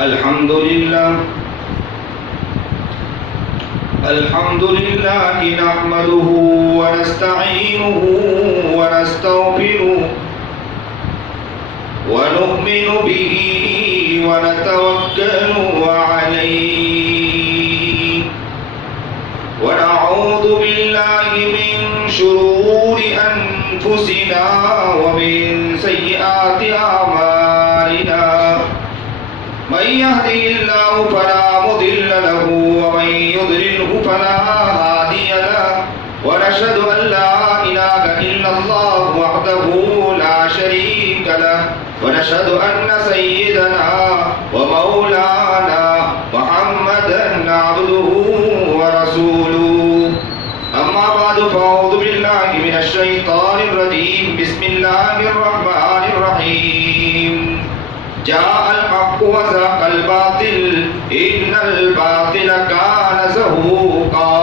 الحمد لله نحمده ونستعينه ونستغفره ونؤمن به ونتوكل عليه ونعوذ بالله من شرور أنفسنا ومن سيئات أعمالنا من يهده الله فلا مضل له ومن يضلله فلا هادي له ونشهد أن لا إله إلا الله وحده لا شريك له ونشهد أن سيدنا ومولانا محمدا عبده ورسوله أما بعد فأعوذ بالله من الشيطان الرجيم بسم الله الرحمن الرحيم جاء الحق وزهق الباطل إن الباطل كان زهوقا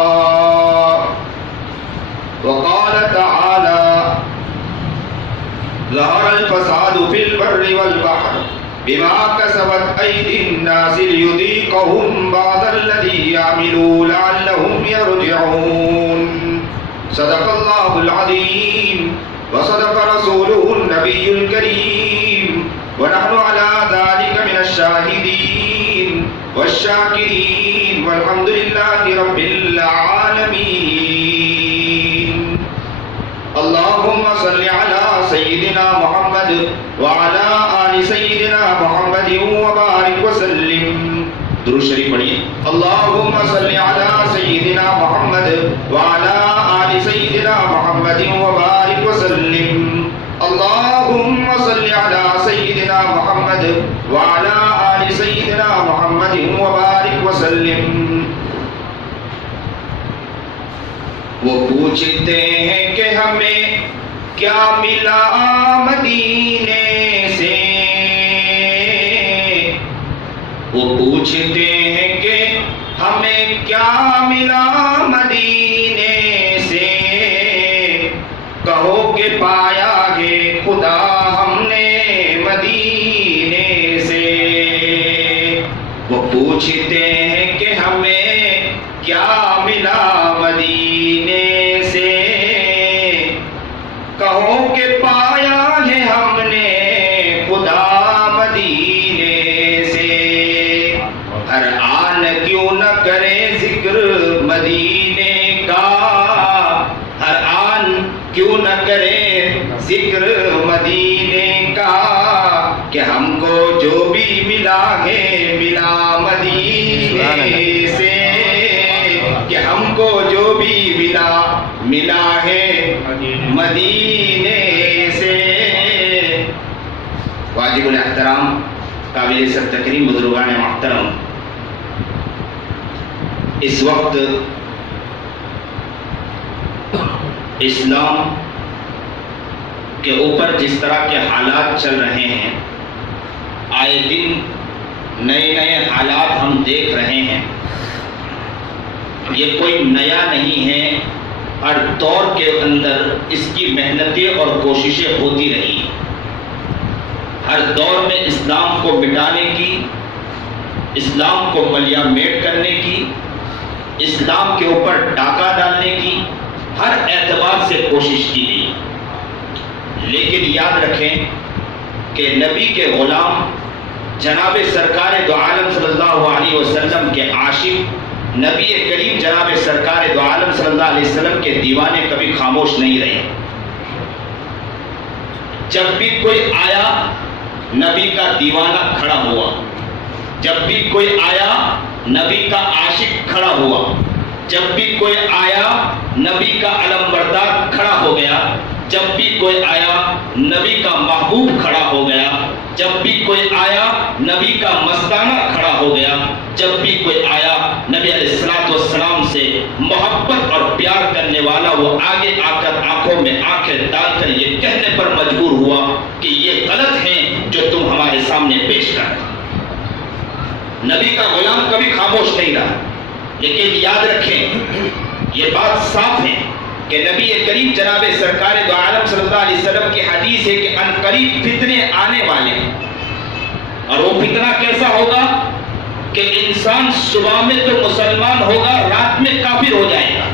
وقال تعالى ظهر الفساد في البر والبحر بما كسبت أيدي الناس ليذيقهم بعض الذي عملوا لعلهم يرجعون صدق الله العظيم وصدق رسوله النبي الكريم ونحن على ذلك من الشاهدين والشاكرين والحمد لله رب العالمين اللهم صل على سيدنا محمد وعلى آل سيدنا محمد وبارك وسلم درود شریف پڑھیے اللهم صل على سيدنا محمد وعلى آل سيدنا محمد وبارك وسلم اللهم صل على سيدنا محمد وعلى آل سيدنا محمد وبارك وسلم وہ پوچھتے ہیں کہ ہمیں کیا ملا مدینے سے وہ پوچھتے ہیں کہ ہمیں کیا ملا مدینے سے کہو کہ پایا ہے خدا ہم نے مدینے سے وہ پوچھتے ہیں کہ ہمیں کیا ملا مدینے سے کہو کہ پایا ہے ہم نے خدا مدینے سے ہر آن کیوں نہ کرے ذکر مدینے کا ہر آن کیوں نہ کرے ذکر مدینے کا کہ ہم کو جو بھی ملا ہے ملا مدینے سے کہ ہم کو جو بھی ملا ہے مدینے سے واجب الاحترام قابل سر تکریم بزرگان محترم اس وقت اسلام کے اوپر جس طرح کے حالات چل رہے ہیں آئے دن نئے حالات ہم دیکھ رہے ہیں یہ کوئی نیا نہیں ہے ہر دور کے اندر اس کی محنتیں اور کوششیں ہوتی رہی ہر دور میں اسلام کو مٹانے کی اسلام کو ملیا میٹ کرنے کی اسلام کے اوپر ڈاکہ ڈالنے کی ہر اعتبار سے کوشش کی گئی لیکن یاد رکھیں کہ نبی کے غلام جناب سرکار دو عالم صلی اللہ علیہ وسلم کے عاشق نبی کریم جناب سرکار دو عالم صلی اللہ علیہ وسلم کے دیوانے کبھی خاموش نہیں رہے جب بھی کوئی آیا نبی کا دیوانہ کھڑا ہوا جب بھی کوئی آیا نبی کا عاشق کھڑا ہوا جب بھی کوئی آیا نبی کا علم بردار کھڑا ہو گیا جب بھی کوئی آیا نبی کا محبوب کھڑا ہو گیا جب بھی کوئی آیا نبی کا مستانہ کھڑا ہو گیا جب بھی کوئی آیا نبی علیہ السلام سے محبت اور پیار کرنے والا وہ آگے آ کر آنکھوں میں آنکھیں ڈال کر یہ کہنے پر مجبور ہوا کہ یہ غلط ہے جو تم ہمارے سامنے پیش کر رہے نبی کا غلام کبھی خاموش نہیں رہا لیکن یاد رکھیں یہ بات صاف ہے کہ نبی کریم جناب سرکار دو عالم صلی اللہ علیہ وسلم کی حدیث ہے کہ ان قریب فتنے آنے والے ہیں اور وہ فتنہ کیسا ہوگا انسان صبح میں تو مسلمان ہوگا، رات میں کافر ہو جائے گا،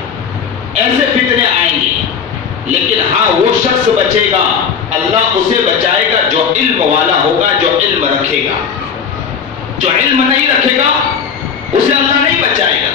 ایسے فتنے آئیں گے. لیکن ہاں وہ شخص بچے گا، اللہ اسے بچائے گا جو علم والا ہوگا، جو علم رکھے گا. جو علم نہیں رکھے گا اسے اللہ نہیں بچائے گا.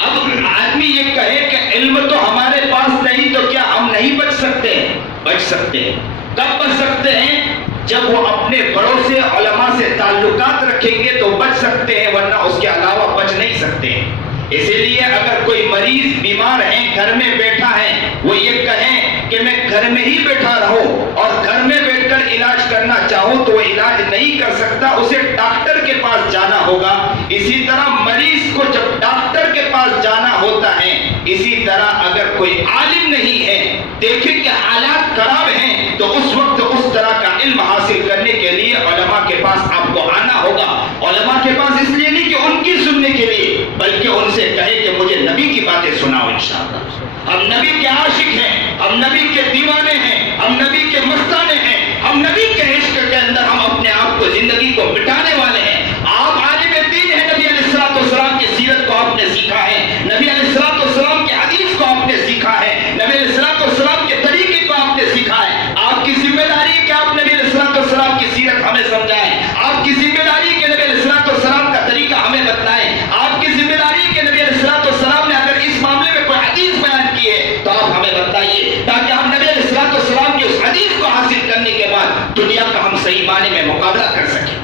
اب آدمی یہ کہے کہ علم تو ہمارے پاس نہیں، تو کیا ہم نہیں بچ سکتے ہیں؟ بچ سکتے ہیں. کب بچ سکتے ہیں؟ جب وہ اپنے بڑوں سے، علماء سے تعلقات رکھیں گے تو بچ سکتے ہیں، ورنہ اس کے علاوہ بچ نہیں سکتے ہیں. اسی لیے اگر کوئی مریض بیمار ہے، گھر میں بیٹھا ہے، وہ یہ کہیں کہ میں گھر میں ہی بیٹھا رہوں اور گھر میں بیٹھ کر علاج کرنا چاہوں، تو وہ علاج نہیں کر سکتا، اسے ڈاکٹر کے پاس جانا ہوگا. اسی طرح مریض کو جب ڈاکٹر کے پاس جانا ہوتا ہے، اسی طرح اگر کوئی عالم نہیں ہے، دیکھے کہ حالات خراب ہیں، تو اس وقت اس طرح کا علم حاصل کرنے کے لیے علماء کے پاس آپ کو آنا ہوگا. علماء کے پاس اس لیے نہیں کہ ان کی سننے کے لیے، بلکہ ان سے کہے کہ مجھے نبی کی باتیں سناؤ. انشاءاللہ ہم نبی کے عاشق ہیں، ہم نبی کے دیوانے ہیں، ہم نبی کے مستانے ہیں، ہم نبی کے عشق کے اندر ہم اپنے آپ کو، زندگی کو مٹانے والے ہیں. آپ عالم دین ہیں، نبی علیہ الصلوۃ والسلام کی سیرت کو آپ نے سیکھا ہے، نبی علیہ الصلوۃ والسلام کے حدیث کو آپ نے سیکھا ہے، نبی علیہ الصلوۃ والسلام کے طریقے کو آپ نے سیکھا ہے. آپ کی ذمہ داری ہے کہ آپ نبی علیہ الصلوۃ والسلام کی سیرت ہمیں سمجھائیں. آپ کی ذمہ داری ہے کہ نبی علیہ الصلوۃ والسلام کا طریقہ ہمیں بتلائیں. آپ کی ذمہ داری ہے کہ نبی علیہ الصلوۃ والسلام نے اگر اس معاملے میں کوئی حدیث بیان کی ہے تو آپ ہمیں بتائیے، تاکہ ہم نبی علیہ الصلوۃ والسلام کی اس حدیث کو حاصل کرنے کے بعد دنیا کا ہم صحیح معنی میں مقابلہ کر سکیں،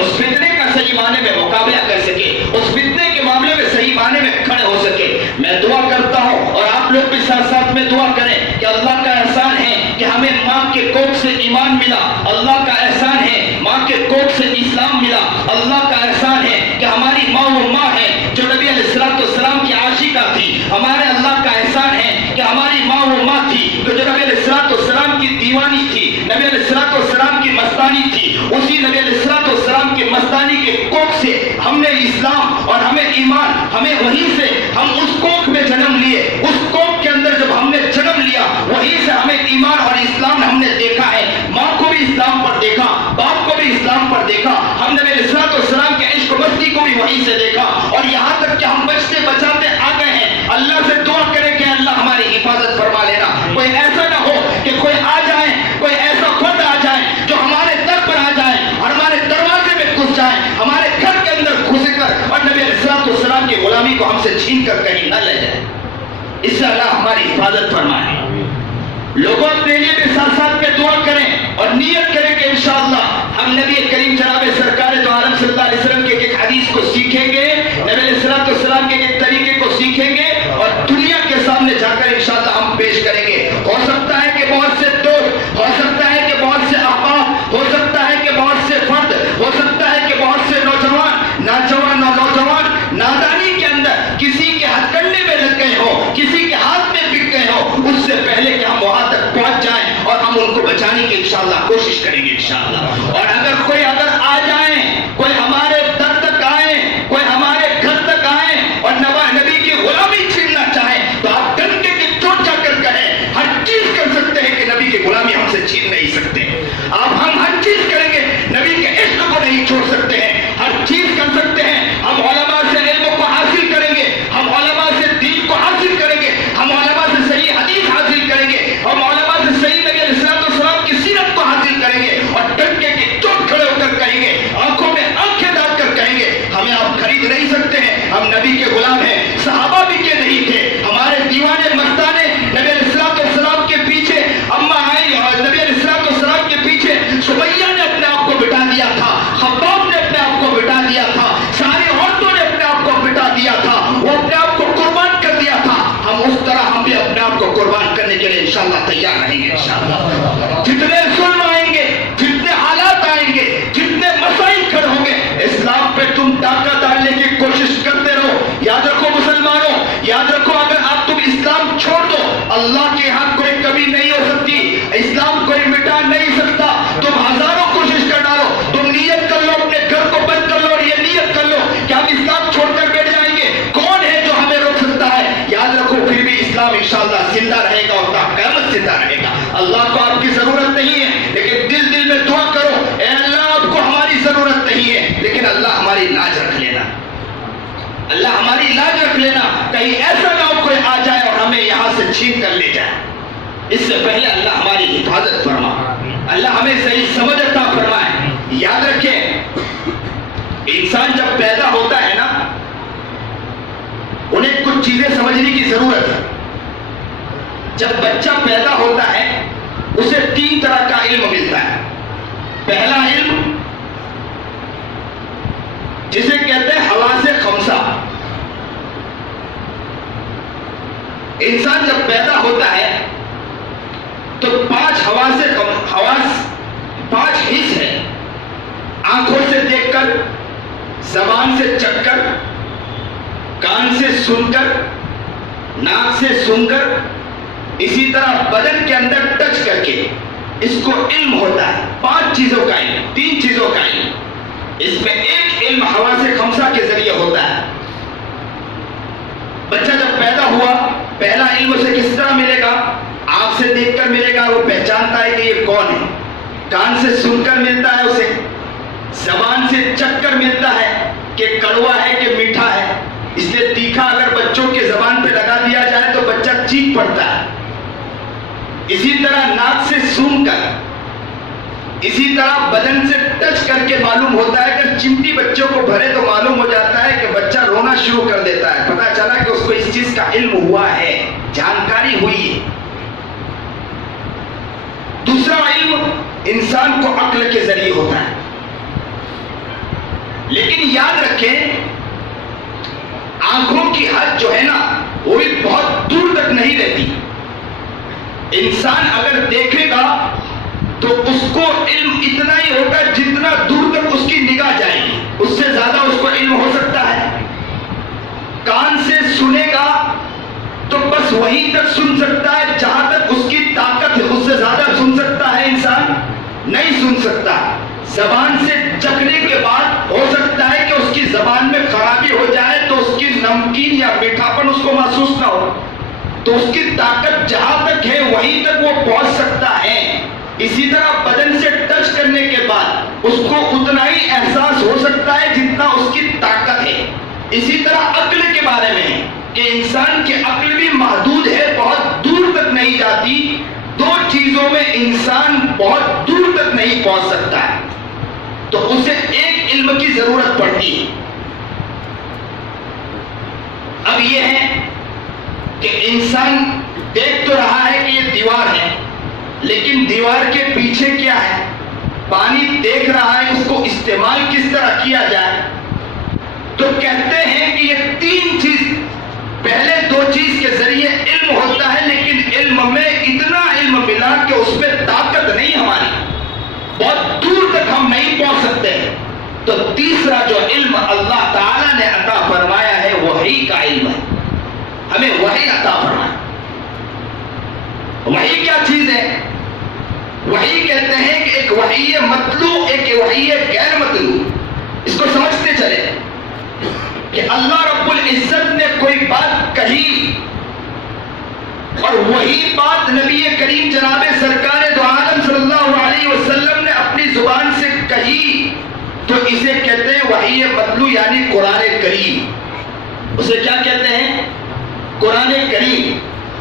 اس فتنے کا صحیح معنی میں مقابلہ کر سکے، اس فتنے کے معاملے میں صحیح معنی میں کھڑے ہو سکے. میں دعا کرتا ہوں اور آپ لوگ بھی ساتھ ساتھ میں دعا کریں کہ اللہ کا احسان ہے کہ ہمیں ماں کے کوکھ سے ایمان ملا. اللہ کا احسان ہے ماں کے کوکھ سے اسلام ملا. اللہ کا احسان ہے کہ ہماری ماں وہ ماں ہے جو نبی علیہ الصلوۃ والسلام کی عاشقہ تھی. ہمارے اللہ کا احسان ہے کہ ہماری ماں وہ ماں تھی جو نبی علیہ الصلوۃ والسلام کی دیوانی تھی، نبی علیہ الصلوۃ والسلام کی مستانی تھی. اسی نبی علیہ الصلوۃ والسلام کی مستانی کے کوکھ سے ہم نے اسلام اور ہمیں ایمان، ہمیں وہیں سے ہم اس کوکھ میں جنم لیے. اس کوکھ کے اندر جب ہم نے جنم لیا، وہیں سے ہمیں ایمان اور اسلام ہم نے دیکھا ہے. ماں کو بھی اسلام پر دیکھا، باپ کو بھی اسلام پر دیکھا. ہم نبی علیہ الصلوۃ والسلام کے عشق و مستی کو بھی وہیں سے دیکھا، اور یہاں تک کہ ہم بچتے بچاتے آ گئے ہیں. اللہ سے دعا کریں کہ اللہ ہماری حفاظت فرما لینا. کوئی ایسا نہ ہو کہ کوئی آ جائے، کوئی ایسا خود آ جائے جو ہمارے در پر آ جائے اور ہمارے دروازے میں گھس جائے، ہمارے گھر کے اندر گھس کر اور نبی علیہ الصلوۃ والسلام کی غلامی کو ہم سے چھین کر کہیں نہ لے جائے. اس سے اللہ ہماری حفاظت فرمائے. لوگوں اپنے لیے بھی ساتھ ساتھ میں دعا کریں اور نیت کریں کہ انشاءاللہ ہم نبی کریم جناب سرکار دو عالم صلی اللہ علیہ وسلم کے ایک حدیث کو سیکھیں گے، نبی علیہ الصلوۃ والسلام کے ایک طریقے کو سیکھیں گے اور دنیا کے سامنے جا کر انشاءاللہ ہم پیش کریں گے. ہو سکتا ہے کہ بہت سے دوست، ہو سکتا ہے کہ بہت سے احباب، ہو سکتا ہے کہ بہت سے فرد، ہو سکتا ہے کہ بہت سے نوجوان نادانی کے اندر کسی کے ہتھ کنڈے میں لگ گئے ہو، کسی کے ہاتھ میں بک گئے ہو. اس سے پہلے کہ ہم وہاں تک پہنچ جائیں اور ہم ان کو بچانے کی انشاءاللہ کوشش کریں گے انشاءاللہ. اور اگر آ جائیں، کوئی ہمارے در تک آئے، کوئی ہمارے گھر تک آئے اور نبی کی غلامی چھیننا چاہے، تو آپ ڈنڈے کی چوٹ جا کر کہیں ہر چیز کر سکتے ہیں کہ نبی کی غلامی ہم سے چھین نہیں سکتے. ہم ہر چیز کریں گے، نبی کے عشق کو نہیں چھوڑ سکتے ہیں. ہر چیز کر سکتے ہیں. ہم علماء سے علم کو حاصل کریں گے، ہم علماء سے دین کو حاصل کریں گے، ہم علماء سے صحیح حدیث حاصل کریں گے، ہم علماء سے صحیح نبی علیہ الصلوۃ والسلام کی سیرت کو حاصل کریں گے اور ڈنڈے کی چوٹ کھڑے ہو کر کہیں گے، آنکھوں میں آنکھیں ڈال کر کہیں گے ہمیں آپ خرید نہیں سکتے ہیں، ہم نبی کے غلام ہیں. صحابہ بھی کے نہیں تھے، ہمارے دیوانے مستانے نبی علیہ الصلوۃ والسلام کے پیچھے اما آئی اور نبی علیہ الصلوۃ والسلام کے پیچھے سمیہ نے اپنے آپ کو بٹا دیا تھا، خباب نے اپنے آپ کو بٹا دیا تھا، ساری عورتوں نے اپنے آپ کو بٹا دیا تھا، وہ اپنے آپ کو قربان کر دیا تھا. ہم اس طرح ہم بھی اپنے آپ کو قربان کرنے کے لیے انشاءاللہ تیار رہیں گے انشاءاللہ. جتنے ظلم آئیں گے، جتنے حالات آئیں گے، جتنے مسائل کھڑے ہوں گے، اسلام پہ تم ڈاکہ ڈالنے کی کوشش کرتے رہو. یاد رکھو مسلمانوں، یاد رکھو اگر آپ تم اسلام چھوڑ دو، اللہ کے ہاں کوئی کمی نہیں ہو سکتی، اسلام کوئی مٹا نہیں سکتا. تم ہزاروں کوشش کر ڈالو، تم نیت کر لو، اپنے گھر کو بند کر لو اور یہ نیت کر لو کہ ہم اسلام چھوڑ کر بیٹھ جائیں گے. کون ہے جو ہمیں روک سکتا ہے؟ یاد رکھو پھر بھی اسلام انشاءاللہ زندہ رہے گا اور قیامت زندہ رہے گا. اللہ کو آپ کی ضرورت نہیں ہے، لیکن دل میں دعا کرو، اے اللہ آپ کو ہماری ضرورت نہیں ہے، لیکن اللہ ہماری لاج رکھے. اللہ ہماری لاج رکھ لینا، کہیں ایسا نہ ہو کوئی آ جائے اور ہمیں یہاں سے چھین کر لے جائے، اس سے پہلے اللہ ہماری حفاظت فرما، اللہ ہمیں صحیح سمجھ عطا فرمائے۔ یاد رکھیں، انسان جب پیدا ہوتا ہے نا، انہیں کچھ چیزیں سمجھنے کی ضرورت ہے۔ جب بچہ پیدا ہوتا ہے اسے 3 طرح کا علم ملتا ہے۔ پہلا علم جسے کہتے ہیں حواس خمسہ۔ انسان جب پیدا ہوتا ہے تو 5 حص ہے، آنکھوں سے دیکھ کر، زبان سے چکھ کر، کان سے سن کر، ناک سے سن کر، اسی طرح بدن کے اندر ٹچ کر کے اس کو علم ہوتا ہے۔ 5 چیزوں کا علم، 3 چیزوں کا علم۔ اس میں ایک علم حواس خمسہ کے ذریعے ہوتا ہے۔ بچہ جب پیدا ہوا، پہلا علم اسے کس طرح ملے گا؟ آنکھ سے دیکھ کر ملے گا، وہ پہچانتا ہے کہ یہ کون ہے۔ کان سے سن کر ملتا ہے اسے، زبان سے چکھ کر ملتا ہے کہ کڑوا ہے کہ میٹھا ہے، اس لیے تیکھا اگر بچوں کے زبان پہ لگا دیا جائے تو بچہ چیخ پڑتا ہے۔ اسی طرح ناک سے سون کر، اسی طرح بدن سے ٹچ کر کے معلوم ہوتا ہے۔ اگر چمٹی بچوں کو بھرے تو معلوم ہو جاتا ہے کہ بچہ رونا شروع کر دیتا ہے، پتہ چلا کہ اس کو اس چیز کا علم ہوا ہے، جانکاری ہوئی ہے۔ دوسرا علم انسان کو عقل کے ذریعے ہوتا ہے، لیکن یاد رکھیں آنکھوں کی حد جو ہے نا وہ بھی بہت دور تک نہیں رہتی۔ انسان اگر دیکھے گا تو اس کو علم اتنا ہی ہوگا جتنا دور تک اس کی نگاہ جائے گی، اس سے زیادہ اس کو علم ہو سکتا ہے۔ کان سے سنے گا تو بس وہیں تک سن سکتا ہے جہاں تک اس کی طاقت ہے، اس سے زیادہ سن سکتا ہے انسان نہیں سن سکتا۔ زبان سے چکھنے کے بعد ہو سکتا ہے کہ اس کی زبان میں خرابی ہو جائے تو اس کی نمکین یا میٹھاپن اس کو محسوس نہ ہو، تو اس کی طاقت جہاں تک ہے وہیں تک وہ پہنچ سکتا ہے۔ اسی طرح بدن سے ٹچ کرنے کے بعد اس کو اتنا ہی احساس ہو سکتا ہے جتنا اس کی طاقت ہے۔ اسی طرح عقل کے بارے میں کہ انسان کی عقل بھی محدود ہے، بہت دور تک نہیں جاتی۔ 2 چیزوں میں انسان بہت دور تک نہیں پہنچ سکتا ہے، تو اسے ایک علم کی ضرورت پڑتی ہے۔ اب یہ ہے کہ انسان دیکھ تو رہا ہے کہ یہ دیوار ہے، لیکن دیوار کے پیچھے کیا ہے؟ پانی دیکھ رہا ہے، اس کو استعمال کس طرح کیا جائے؟ تو کہتے ہیں کہ یہ 3 چیز، پہلے 2 چیز کے ذریعے علم ہوتا ہے، لیکن علم میں اتنا علم ملا کہ اس میں طاقت نہیں ہماری، بہت دور تک ہم نہیں پہنچ سکتے۔ تو تیسرا جو علم اللہ تعالیٰ نے عطا فرمایا ہے وحی کا علم ہے، ہمیں وحی عطا فرمایا۔ وحی کیا چیز ہے؟ وحی کہتے ہیں کہ ایک وحی مطلوع، ایک وحی غیر مطلوع۔ اس کو سمجھتے چلے کہ اللہ رب العزت نے کوئی بات کہی اور وہی بات نبی کریم جناب سرکار دو عالم صلی اللہ علیہ وسلم نے اپنی زبان سے کہی، تو اسے کہتے ہیں وحی مطلوع، یعنی قرآن کریم۔ اسے کیا کہتے ہیں؟ قرآن کریم۔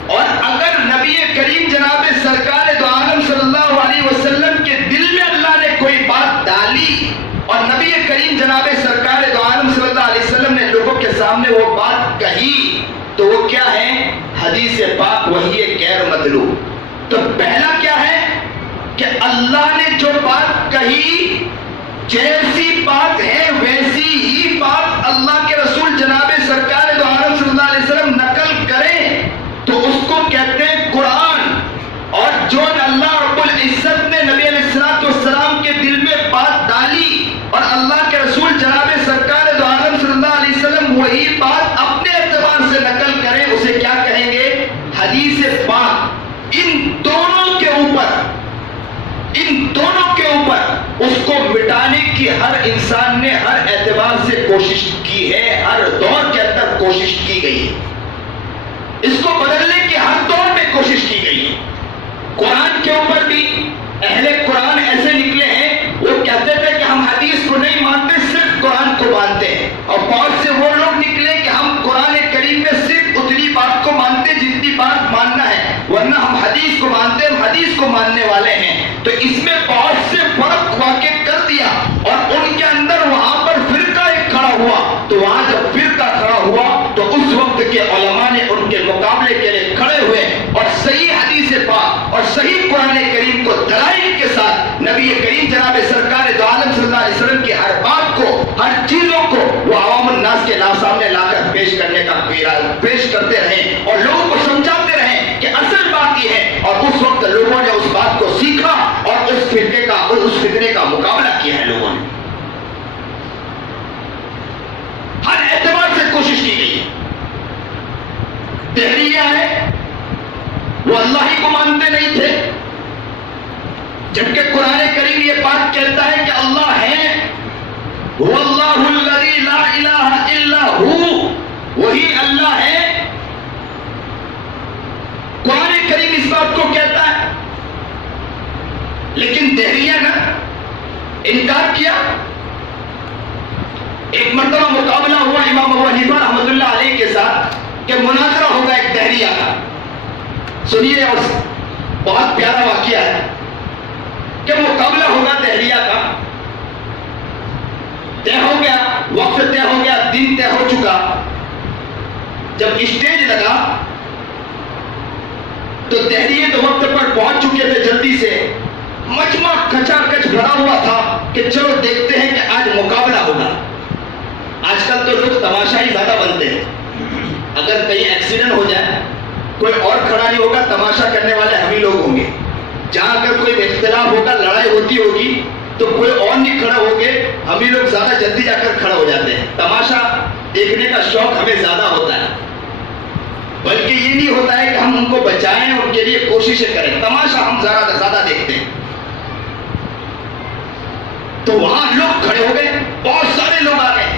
اور اگر نبی کریم جناب سرکار دو عالم صلی اللہ علیہ وسلم کے دل میں اللہ نے کوئی بات ڈالی اور نبی کریم جناب سرکار دو عالم صلی اللہ علیہ وسلم نے لوگوں کے سامنے وہ بات کہی، تو وہ کیا ہے؟ حدیث پاک وحی غیر مطلوع۔ تو پہلا کیا ہے کہ اللہ نے جو بات کہی، جیسی بات ہے ویسی ہی بات اللہ کے رسول جناب سرکار دو عالم صلی اللہ علیہ وسلم نقل کریں، تو اس کو کہتے ہیں قرآن۔ اور جو اللہ رب العزت نے نبی علیہ السلام کے دل میں بات ڈالی اور اللہ کے رسول جناب سرکار دو عالم صلی اللہ علیہ وسلم وہی بات اپنے اعتبار سے نقل کریں، اسے کیا کہیں گے؟ حدیث پاک۔ ان دونوں کے اوپر اس کو مٹانے کی ہر انسان نے ہر اعتبار سے کوشش کی ہے، ہر دور کے اندر کوشش کی گئی ہے، اس کو بدلنے کی ہر دور میں کوشش کی گئی ہے۔ قرآن کے اوپر بھی اہل قرآن ایسے نکلے ہیں، وہ کہتے تھے کہ ہم حدیث کو نہیں مانتے، صرف قرآن کو مانتے ہیں، اور بہت سے وہ لوگ نکلے کہ کی گئی ہے. دہریہ ہے وہ اللہ ہی کو مانتے نہیں تھے، جبکہ قرآن کریم یہ بات کہتا ہے کہ اللہ ہے، واللہ الذی لا الہ الا ہو، وہی اللہ ہے. قرآن کریم اس بات کو کہتا ہے. لیکن دہریہ نے انکار کیا. ایک مرتبہ مقابلہ ہوا امام ابو حنیفہ رحمۃ اللہ علیہ کے ساتھ کہ مناظرہ ہوگا ایک دہریہ کا. سنیے، اور بہت پیارا واقعہ ہے کہ مقابلہ ہوگا دہریہ کا. طے ہو گیا، وقت طے ہو گیا، دن طے ہو چکا. جب اسٹیج لگا تو دہریے تو وقت پر پہنچ چکے تھے. جلدی سے مجمع کچا کچ بھرا ہوا تھا کہ چلو دیکھتے ہیں کہ آج مقابلہ ہوگا. آج کل تو لوگ تماشا ہی زیادہ بنتے ہیں. اگر کہیں ایکسیڈنٹ ہو جائے، کوئی اور کھڑا نہیں ہوگا، تماشا کرنے والے ہم ہی لوگ ہوں گے. جہاں اگر کوئی اختلاف ہوگا، لڑائی ہوتی ہوگی، تو کوئی اور نہیں کھڑا ہوگے، ہم ہی لوگ زیادہ جلدی جا کر کھڑا ہو جاتے ہیں. تماشا دیکھنے کا شوق ہمیں زیادہ ہوتا ہے، بلکہ یہ نہیں ہوتا ہے کہ ہم ان کو بچائیں، ان کے لیے کوششیں کریں. تماشا ہم زیادہ دیکھتے ہیں. تو وہاں لوگ کھڑے ہو گئے، بہت سارے لوگ آ گئے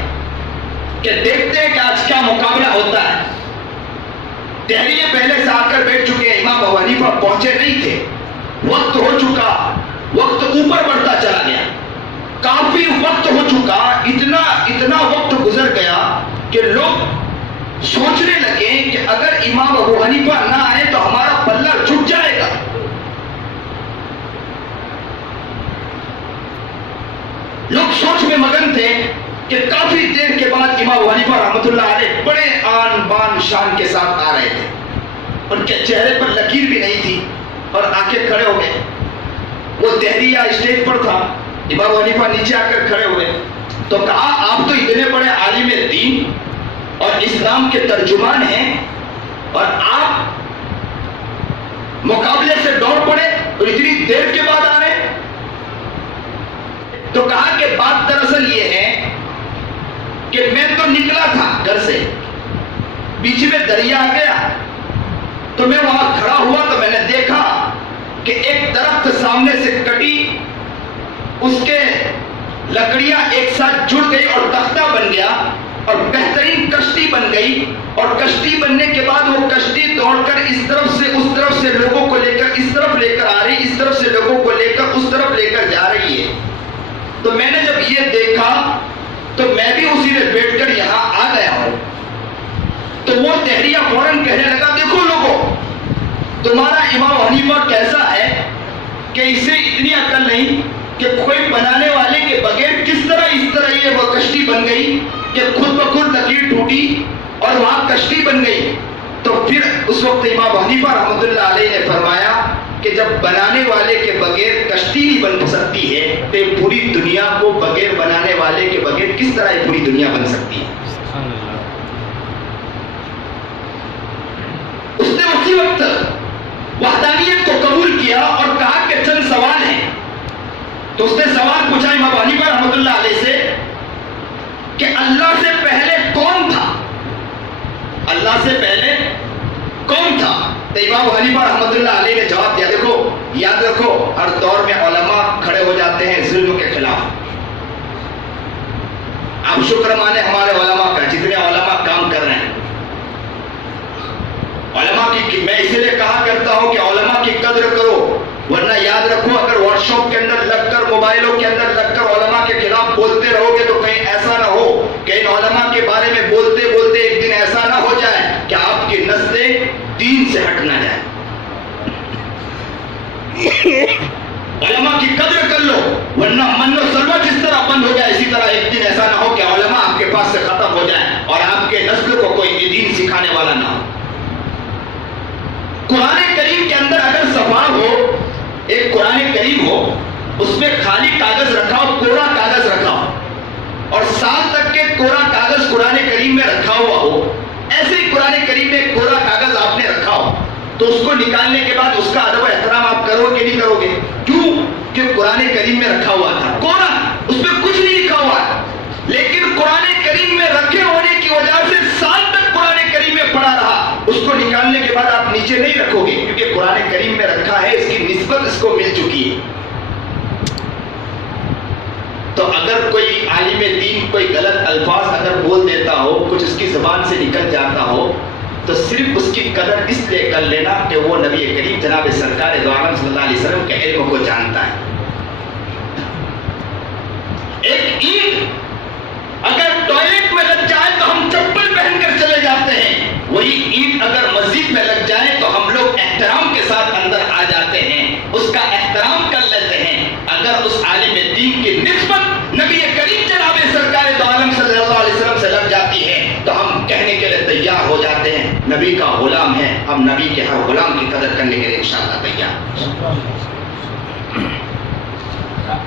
کہ دیکھتے ہیں کہ آج کیا مقابلہ ہوتا ہے. دہریے پہلے سے آ کر بیٹھ چکے ہیں. امام ابو حنیفہ پہنچے نہیں تھے. وقت ہو چکا، وقت اوپر بڑھتا چلا گیا. کافی وقت ہو چکا، اتنا وقت گزر گیا کہ لوگ سوچنے لگے کہ اگر امام ابو حنیفہ نہ آئے تو ہمارا پلہ چھٹ جائے گا. لوگ سوچ میں مگن تھے کہ کافی دیر کے بعد امام ابو حنیفہ رحمۃ اللہ علیہ بڑے آن بان شان کے ساتھ آ رہے تھے. ان کے چہرے پر لکیر بھی نہیں تھی اور آنکھیں کھڑے ہو گئے. وہ دہریہ اسٹیج پر تھا. امام ابو حنیفہ نیچے آ کر کھڑے ہوئے تو کہا آپ تو اتنے بڑے عالم دین اور اسلام کے ترجمان ہیں، اور آپ مقابلے سے دوڑ پڑے اور اتنی دیر کے بعد آ رہے ہیں. تو کہا کہ بات دراصل یہ ہے کہ میں تو نکلا تھا گھر سے، بیچ میں دریا آ گیا تو میں وہاں کھڑا ہوا تو میں نے دیکھا کہ ایک درخت سامنے سے کٹی، اس کے لکڑیاں ایک ساتھ جڑ گئی اور تختہ بن گیا اور بہترین کشتی بن گئی. اور کشتی بننے کے بعد وہ کشتی دوڑ کر اس طرف سے لوگوں کو لے کر اس طرف لے کر آ رہی، اس طرف سے لوگوں کو لے کر اس طرف لے کر جا رہی ہے. تو میں نے جب یہ دیکھا تو میں بھی اسی میں بیٹھ کر یہاں آ گیا ہوں. تو وہ دہریہ فوراً کہنے لگا دیکھو لوگوں، تمہارا امام حنیفہ کیسا ہے کہ اسے اتنی عقل نہیں کہ کوئی بنانے والے کے بغیر کس طرح اس طرح یہ وہ کشتی بن گئی کہ خود بخود لکیر ٹوٹی اور وہاں کشتی بن گئی. تو پھر اس وقت امام حنیفہ رحمۃ اللہ علیہ نے فرمایا کہ جب بنانے والے کے بغیر کشتی نہیں بن سکتی ہے تو پوری دنیا کو بغیر بنانے والے کے بغیر کس طرح یہ پوری دنیا بن سکتی ہے. اس نے اسی وقت وحدانیت کو قبول کیا اور کہا کہ چند سوال ہیں. تو اس نے سوال پوچھا امام حنیفہ رحمۃ اللہ علیہ سے کہ اللہ سے پہلے کون تھا؟ اللہ سے پہلے کون تھا؟ تو امام حنیفہ رحمۃ اللہ علیہ نے جواب دیا دیکھو یاد رکھو ہر دور میں علماء کھڑے ہو جاتے ہیں ظلم کے خلاف. آپ شکر مانے ہمارے علماء کا، جتنے علماء کام کر رہے ہیں. علماء کی میں اسی لیے کہا کرتا ہوں کہ علماء کی قدر کرو، ورنہ یاد رکھو اگر واٹس ایپ کے اندر لگ کر، موبائلوں کے اندر لگ کر علماء کے خلاف بولتے رہو گے تو کہیں ایسا نہ ہو کہ ان علماء کے بارے میں بولتے بولتے ایک دن ایسا نہ ہو جائے کہ آپ کی نسلیں دین سے ہٹ نہ جائیں. علماء کی قدر کر لو، ورنہ من و سلوہ جس طرح بند ہو جائے اسی طرح ایک دن ایسا نہ ہو کہ علماء آپ کے پاس سے ختم ہو جائیں اور آپ کے نسل کو کوئی دین سکھانے والا نہ ہو. قرآن کریم کے اندر اگر صفحہ ہو، ایک قرآن کریم ہو، اس میں خالی کاغذ رکھا ہو، کوڑا کاغذ رکھا ہو، اور سال تک کے کوڑا کاغذ قرآن کریم میں رکھا ہوا ہو، ایسے ہی قرآن کریم میں کوڑا کاغذ آپ نے رکھا ہو تو اس کو نکالنے کے بعد اس کا ادب و احترام آپ کرو گے نہیں کرو گے؟ کیوں کہ قرآن کریم میں رکھا ہوا تھا کوڑا، اس میں کچھ نہیں لکھا ہوا ہے، لیکن قرآن کریم میں رکھے ہونے کی وجہ سے سال نہیں رکھو گے، کیونکہ قرآن کریم میں رکھا ہے، اس کی نسبت اس کو مل چکی ہے۔ تو اگر کوئی عالم دین کوئی غلط الفاظ اگر بول دیتا ہو، کچھ اس کی زبان سے نکل جاتا ہو، تو صرف اس کی قدر اس لیے کر لینا کہ وہ نبی کریم جناب سرکار دو عالم صلی اللہ علیہ وسلم کے علم کو جانتا ہے۔ ایک اینٹ اگر ٹوائلٹ میں لگ جائے تو ہم چپل پہن کر چلے جاتے ہیں، وہی اینٹ اگر مسجد میں لگ جائے تو ہم لوگ احترام کے ساتھ اندر آ جاتے ہیں، اس کا احترام کر لیتے ہیں۔ اگر اس عالم دین کی نسبت نبی کریم جناب سرکار دو عالم صلی اللہ علیہ وسلم سے لگ جاتی ہے تو ہم کہنے کے لیے تیار ہو جاتے ہیں نبی کا غلام ہے، ہم نبی کے ہر غلام کی قدر کرنے کے لیے انشاءاللہ تیار۔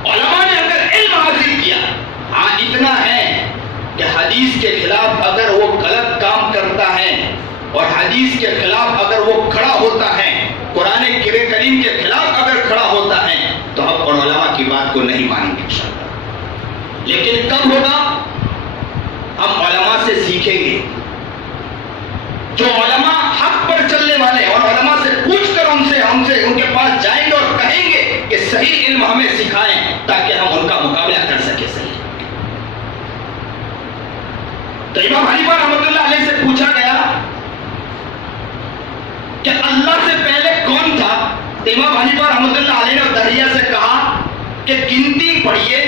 علماء نے اگر علم حاصل کیا، ہاں اتنا ہے کہ حدیث کے خلاف اگر وہ غلط کام کرتا ہے اور حدیث کے خلاف اگر وہ کھڑا ہوتا ہے، قرآن کریم کے خلاف اگر کھڑا ہوتا ہے تو ہم ان علماء کی بات کو نہیں مانیں گے انشاءاللہ۔ لیکن کب ہوگا؟ ہم علماء سے سیکھیں گے، جو علماء حق پر چلنے والے ہیں، اور علماء سے پوچھ کر ہم سے ان کے پاس جائیں گے اور کہیں گے کہ صحیح علم ہمیں سکھائیں تاکہ ہم ان کا مقابلہ کر سکیں۔ صحیح تو امام حنیفہ رحمۃ اللہ علیہ سے پوچھا گیا کہ اللہ سے پہلے کون تھا؟ تو امام حنیفہ رحمۃ اللہ علیہ نے دہریہ سے کہا کہ گنتی پڑھیے،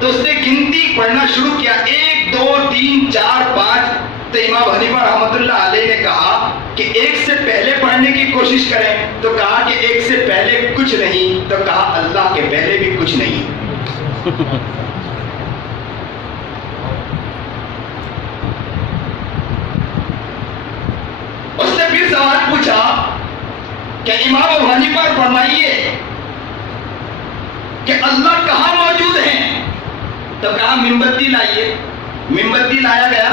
تو اس نے گنتی پڑھنا شروع کیا، 1 2 3 4 5۔ تو امام حنیفہ رحمۃ اللہ علیہ نے کہا کہ 1 سے پہلے پڑھنے کی کوشش کریں، تو کہا کہ 1 سے پہلے کچھ نہیں، تو کہا اللہ کے پہلے بھی کچھ نہیں۔ اس نے پھر سوال پوچھا کہ امام ابو حنیفہ فرمائیے کہ اللہ کہاں موجود ہیں؟ تو کہا موم بتی لائیے۔ موم بتی لایا گیا،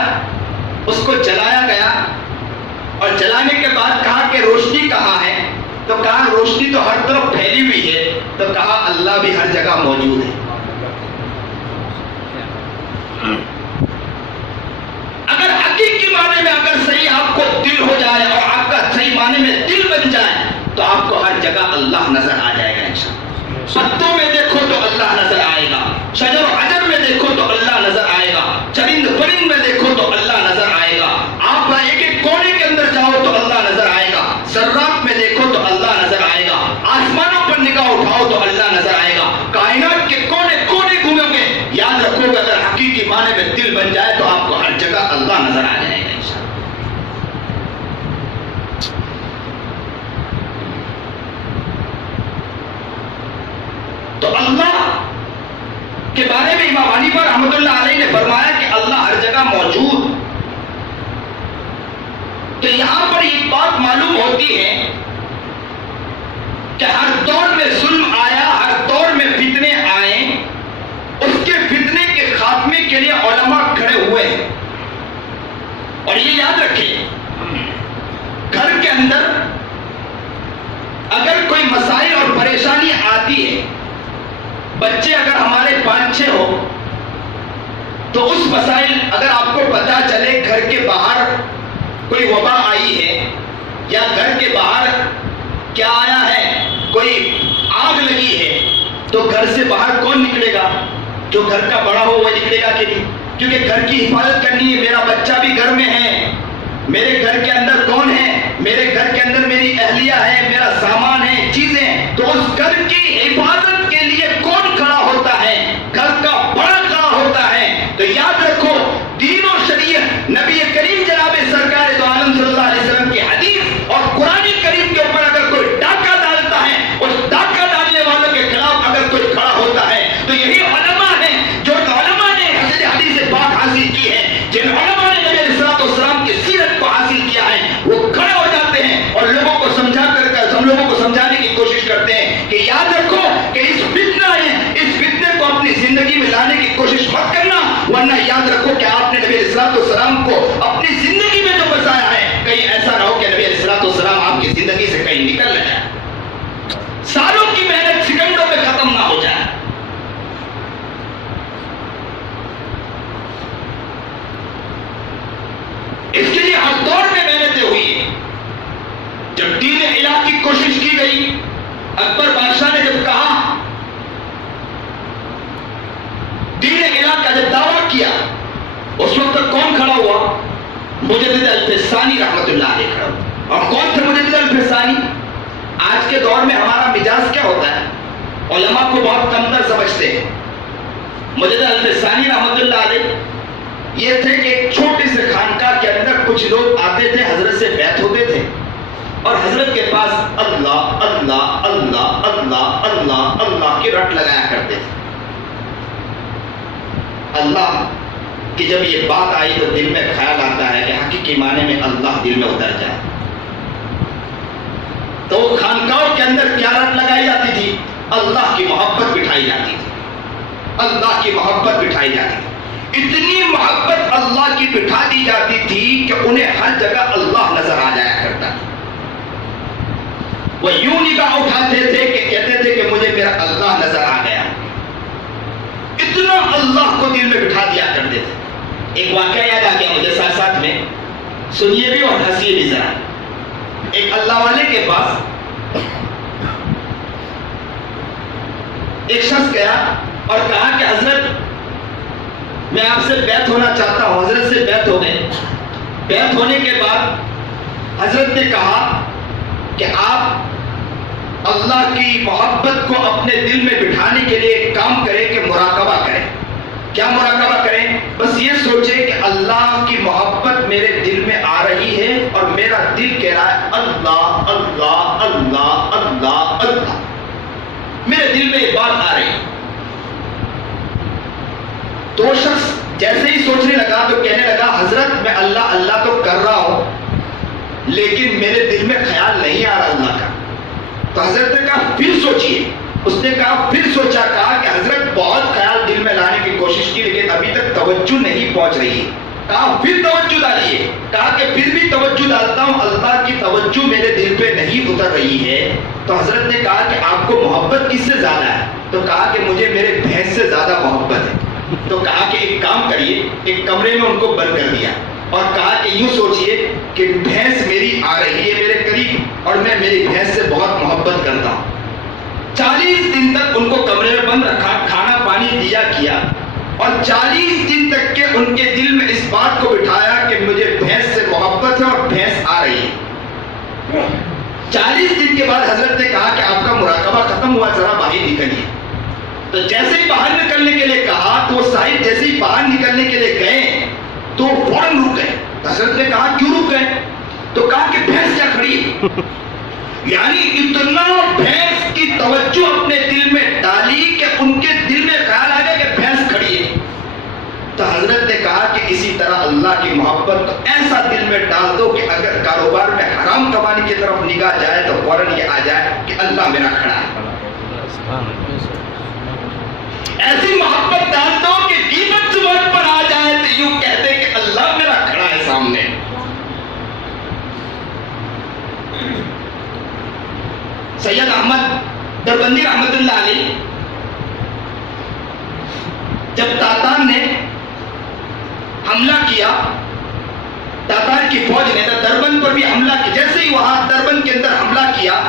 اس کو جلایا گیا، اور جلانے کے بعد کہا کہ روشنی کہاں ہے؟ تو کہا روشنی تو ہر طرف پھیلی ہوئی ہے، تو کہا اللہ بھی ہر جگہ موجود ہے۔ اگر حقیقی معنی میں اگر صحیح آپ کو دل ہو جائے اور آپ کا صحیح معنی میں دل بن جائے تو آپ کو ہر جگہ اللہ نظر آ جائے گا انشاءاللہ۔ پتوں میں دیکھو تو اللہ نظر آئے گا، شجر و حجر میں دیکھو تو اللہ نظر آئے گا، چرند پرند میں دیکھو تو اللہ نظر آئے گا، آپ ایک ایک کونے کے اندر جاؤ تو اللہ نظر آئے گا، ذرات میں دیکھو تو اللہ نظر آئے گا، آسمانوں پر نگاہ اٹھاؤ تو اللہ نظر آئے گا، کائنات کے کونے کونے گھومو گے، یاد رکھو گے اگر حقیقی معنی میں دل بن جائے تو آپ کو ہر جگہ اللہ نظر آ جائے گا انشاءاللہ۔ تو اللہ کے بارے میں امام حنیفہ رحمۃ اللہ علیہ نے فرمایا کہ اللہ ہر جگہ موجود۔ تو یہاں پر ایک بات معلوم ہوتی ہے کہ ہر دور میں ظلم آیا، ہر دور میں فتنے آئے، اس کے فتنے کے خاتمے کے لیے علماء کھڑے ہوئے ہیں۔ اور یہ یاد رکھیں، گھر کے اندر اگر کوئی مسائل اور پریشانی آتی ہے، بچے اگر ہمارے 5-6 ہو تو اس مسائل اگر آپ کو پتا چلے گھر کے باہر کوئی وبا آئی ہے یا گھر کے باہر کیا آیا ہے، کوئی آگ لگی ہے، تو گھر سے باہر کون نکلے گا؟ جو گھر کا بڑا ہو وہ نکلے گا کہ نہیں؟ کیونکہ گھر کی حفاظت کرنی ہے، میرا بچہ بھی گھر میں ہے، میرے گھر کے اندر کون ہے؟ میرے گھر کے اندر میری اہلیہ ہے، میرا سامان ہے، چیزیں۔ تو اس گھر کی حفاظت کے لیے کون کھڑا ہوتا ہے؟ گھر کا بڑا کھڑا ہوتا ہے۔ تو یاد رکھو، دین و شریعت، نبی کریم جناب سرکار دو عالم صلی اللہ علیہ وسلم کی حدیث اور قرآن کریم کے اوپر اگر کوئی ڈاکہ ڈالتا ہے، اس ڈاکہ ڈالنے والوں کے خلاف اگر کوئی کھڑا ہوتا ہے تو یہی علماء ہیں جو علماء نے حدیث پاک حاصل کی ہے، جن علماء نے نبی علیہ السلام کی سیرت کو حاصل کیا ہے، وہ کھڑے ہو جاتے ہیں اور لوگوں کو ہم لوگوں کو سمجھانے کی کوشش کرتے ہیں کہ یاد رکھو کہ اس فتنے کو اپنی زندگی میں لانے کی کوشش مت کرنا، ورنہ یاد رکھو کہ آپ نے نبی علیہ السلام کو اپنی زندگی میں جو بسایا ہے، کہیں ایسا نہ ہو کہ نبی علیہ السلام آپ کی زندگی سے کہیں نکل نہ جائے، سالوں کی محنت سیکنڈوں میں ختم نہ ہو جائے۔ اس کے لیے ہر دور میں محنتیں ہوئی ہیں۔ جب دین الہی گئی. اکبر بادشاہ نے جب کہا دین الہ کا جب دعویٰ کیا, اس وقت کون کھڑا ہوا؟ مجدد الفسانی رحمت اللہ علیہ کھڑا ہوا. اور کون تھے مجدد الفسانی؟ آج کے دور میں ہمارا مزاج کیا ہوتا ہے, علماء کو بہت کمتر سمجھتے ہیں. مجدد الفسانی رحمت اللہ علیہ یہ تھے کہ ایک چھوٹے سے خانقاہ کے اندر کچھ لوگ آتے تھے, حضرت سے بیعت ہوتے تھے اور حضرت کے پاس اللہ اللہ اللہ اللہ اللہ اللہ کی رٹ لگایا کرتے تھے. اللہ کہ جب یہ بات آئی تو دل میں خیال آتا ہے کہ حقیقی معنی میں اللہ دل میں اتر جائے. تو خانقاہوں کے اندر کیا رٹ لگائی جاتی تھی؟ اللہ کی محبت بٹھائی جاتی تھی, اللہ کی محبت بٹھائی جاتی تھی. اتنی محبت اللہ کی بٹھا دی جاتی تھی کہ انہیں ہر جگہ اللہ نظر آ جایا کرتا تھا. وہ یوں نگاہ اٹھاتے تھے کہ کہتے تھے کہ مجھے میرا اللہ نظر آ گیا. اتنا اللہ کو دل میں بٹھا دیا کرتے تھے. ایک واقعہ یاد آ گیا مجھے ساتھ ساتھ میں, سنیے بھی اور ہنسیے بھی ذرا. ایک اللہ والے کے پاس ایک شخص گیا اور کہا کہ حضرت میں آپ سے بیعت ہونا چاہتا ہوں. حضرت سے بیعت ہو گئے. بیعت ہونے کے بعد حضرت نے کہا کہ آپ اللہ کی محبت کو اپنے دل میں بٹھانے کے لیے ایک کام کریں کہ مراقبہ کریں. کیا مراقبہ کریں؟ بس یہ سوچیں کہ اللہ کی محبت میرے دل میں آ رہی ہے اور میرا دل کہہ رہا ہے اللہ اللہ اللہ اللہ اللہ. میرے دل میں ایک بات آ رہی ہے. تو شخص جیسے ہی سوچنے لگا تو کہنے لگا حضرت میں اللہ اللہ تو کر رہا ہوں لیکن میرے دل میں خیال نہیں آ رہا اللہ کا. تو حضرت نے کہا پھر سوچئے. اس نے کہا پھر سوچا, کہا کہ حضرت بہت خیال دل میں لانے کی کوشش کی لیکن ابھی تک توجہ نہیں پہنچ رہی ہے. کہا پھر توجہ ڈالیے. کہا کہ پھر بھی توجہ ڈالتا ہوں, اللہ کی توجہ میرے دل پہ نہیں اتر رہی ہے. تو حضرت نے کہا کہ آپ کو محبت کس سے زیادہ ہے؟ تو کہا کہ مجھے میرے بھینس سے زیادہ محبت ہے. تو کہا کہ ایک کام کریے, ایک کمرے میں ان کو بند کر دیا اور کہا کہ یوں سوچئے کہ بھینس میری آ رہی ہے میرے قریب اور میں میری بھینس سے بہت محبت کرتا ہوں. 40 دن تک ان کو کمرے میں بند رکھا, کھانا پانی دیا کیا اور 40 دن تک کے ان کے دل میں اس بات کو بٹھایا کہ مجھے بھینس سے محبت ہے اور بھینس آ رہی ہے. 40 دن کے بعد حضرت نے کہا کہ آپ کا مراقبہ ختم ہوا, ذرا باہر نکلیے. تو جیسے ہی باہر نکلنے کے لیے کہا تو وہ صاحب جیسے ہی باہر نکلنے کے لیے گئے تو فوراً رک گئے. حضرت نے کہا کیوں رک گئے؟ تو کہا کہ بھینس کیا کھڑی ہے. یعنی اتنا بھینس کی توجہ اپنے دل میں ڈالی کہ ان کے دل میں خیال آ گیا کہ بھینس کھڑی ہے. تو حضرت نے کہا کہ اسی طرح اللہ کی محبت کو ایسا دل میں ڈال دو کہ اگر کاروبار میں حرام کمانے کی طرف نگاہ جائے تو فوراً یہ آ جائے کہ اللہ میرا کھڑا ہے. ایسی محبت ڈال دو کہ قیمت زبان پر آ جائے تو یوں کہتے کہ اللہ میرا کھڑا ہے سامنے. سید احمد دربندی رحمت اللہ علیہ جب تاتار نے حملہ کیا, تاتار کی فوج نے دربند پر بھی حملہ کیا, جیسے ہی وہاں دربند کے اندر حملہ کیا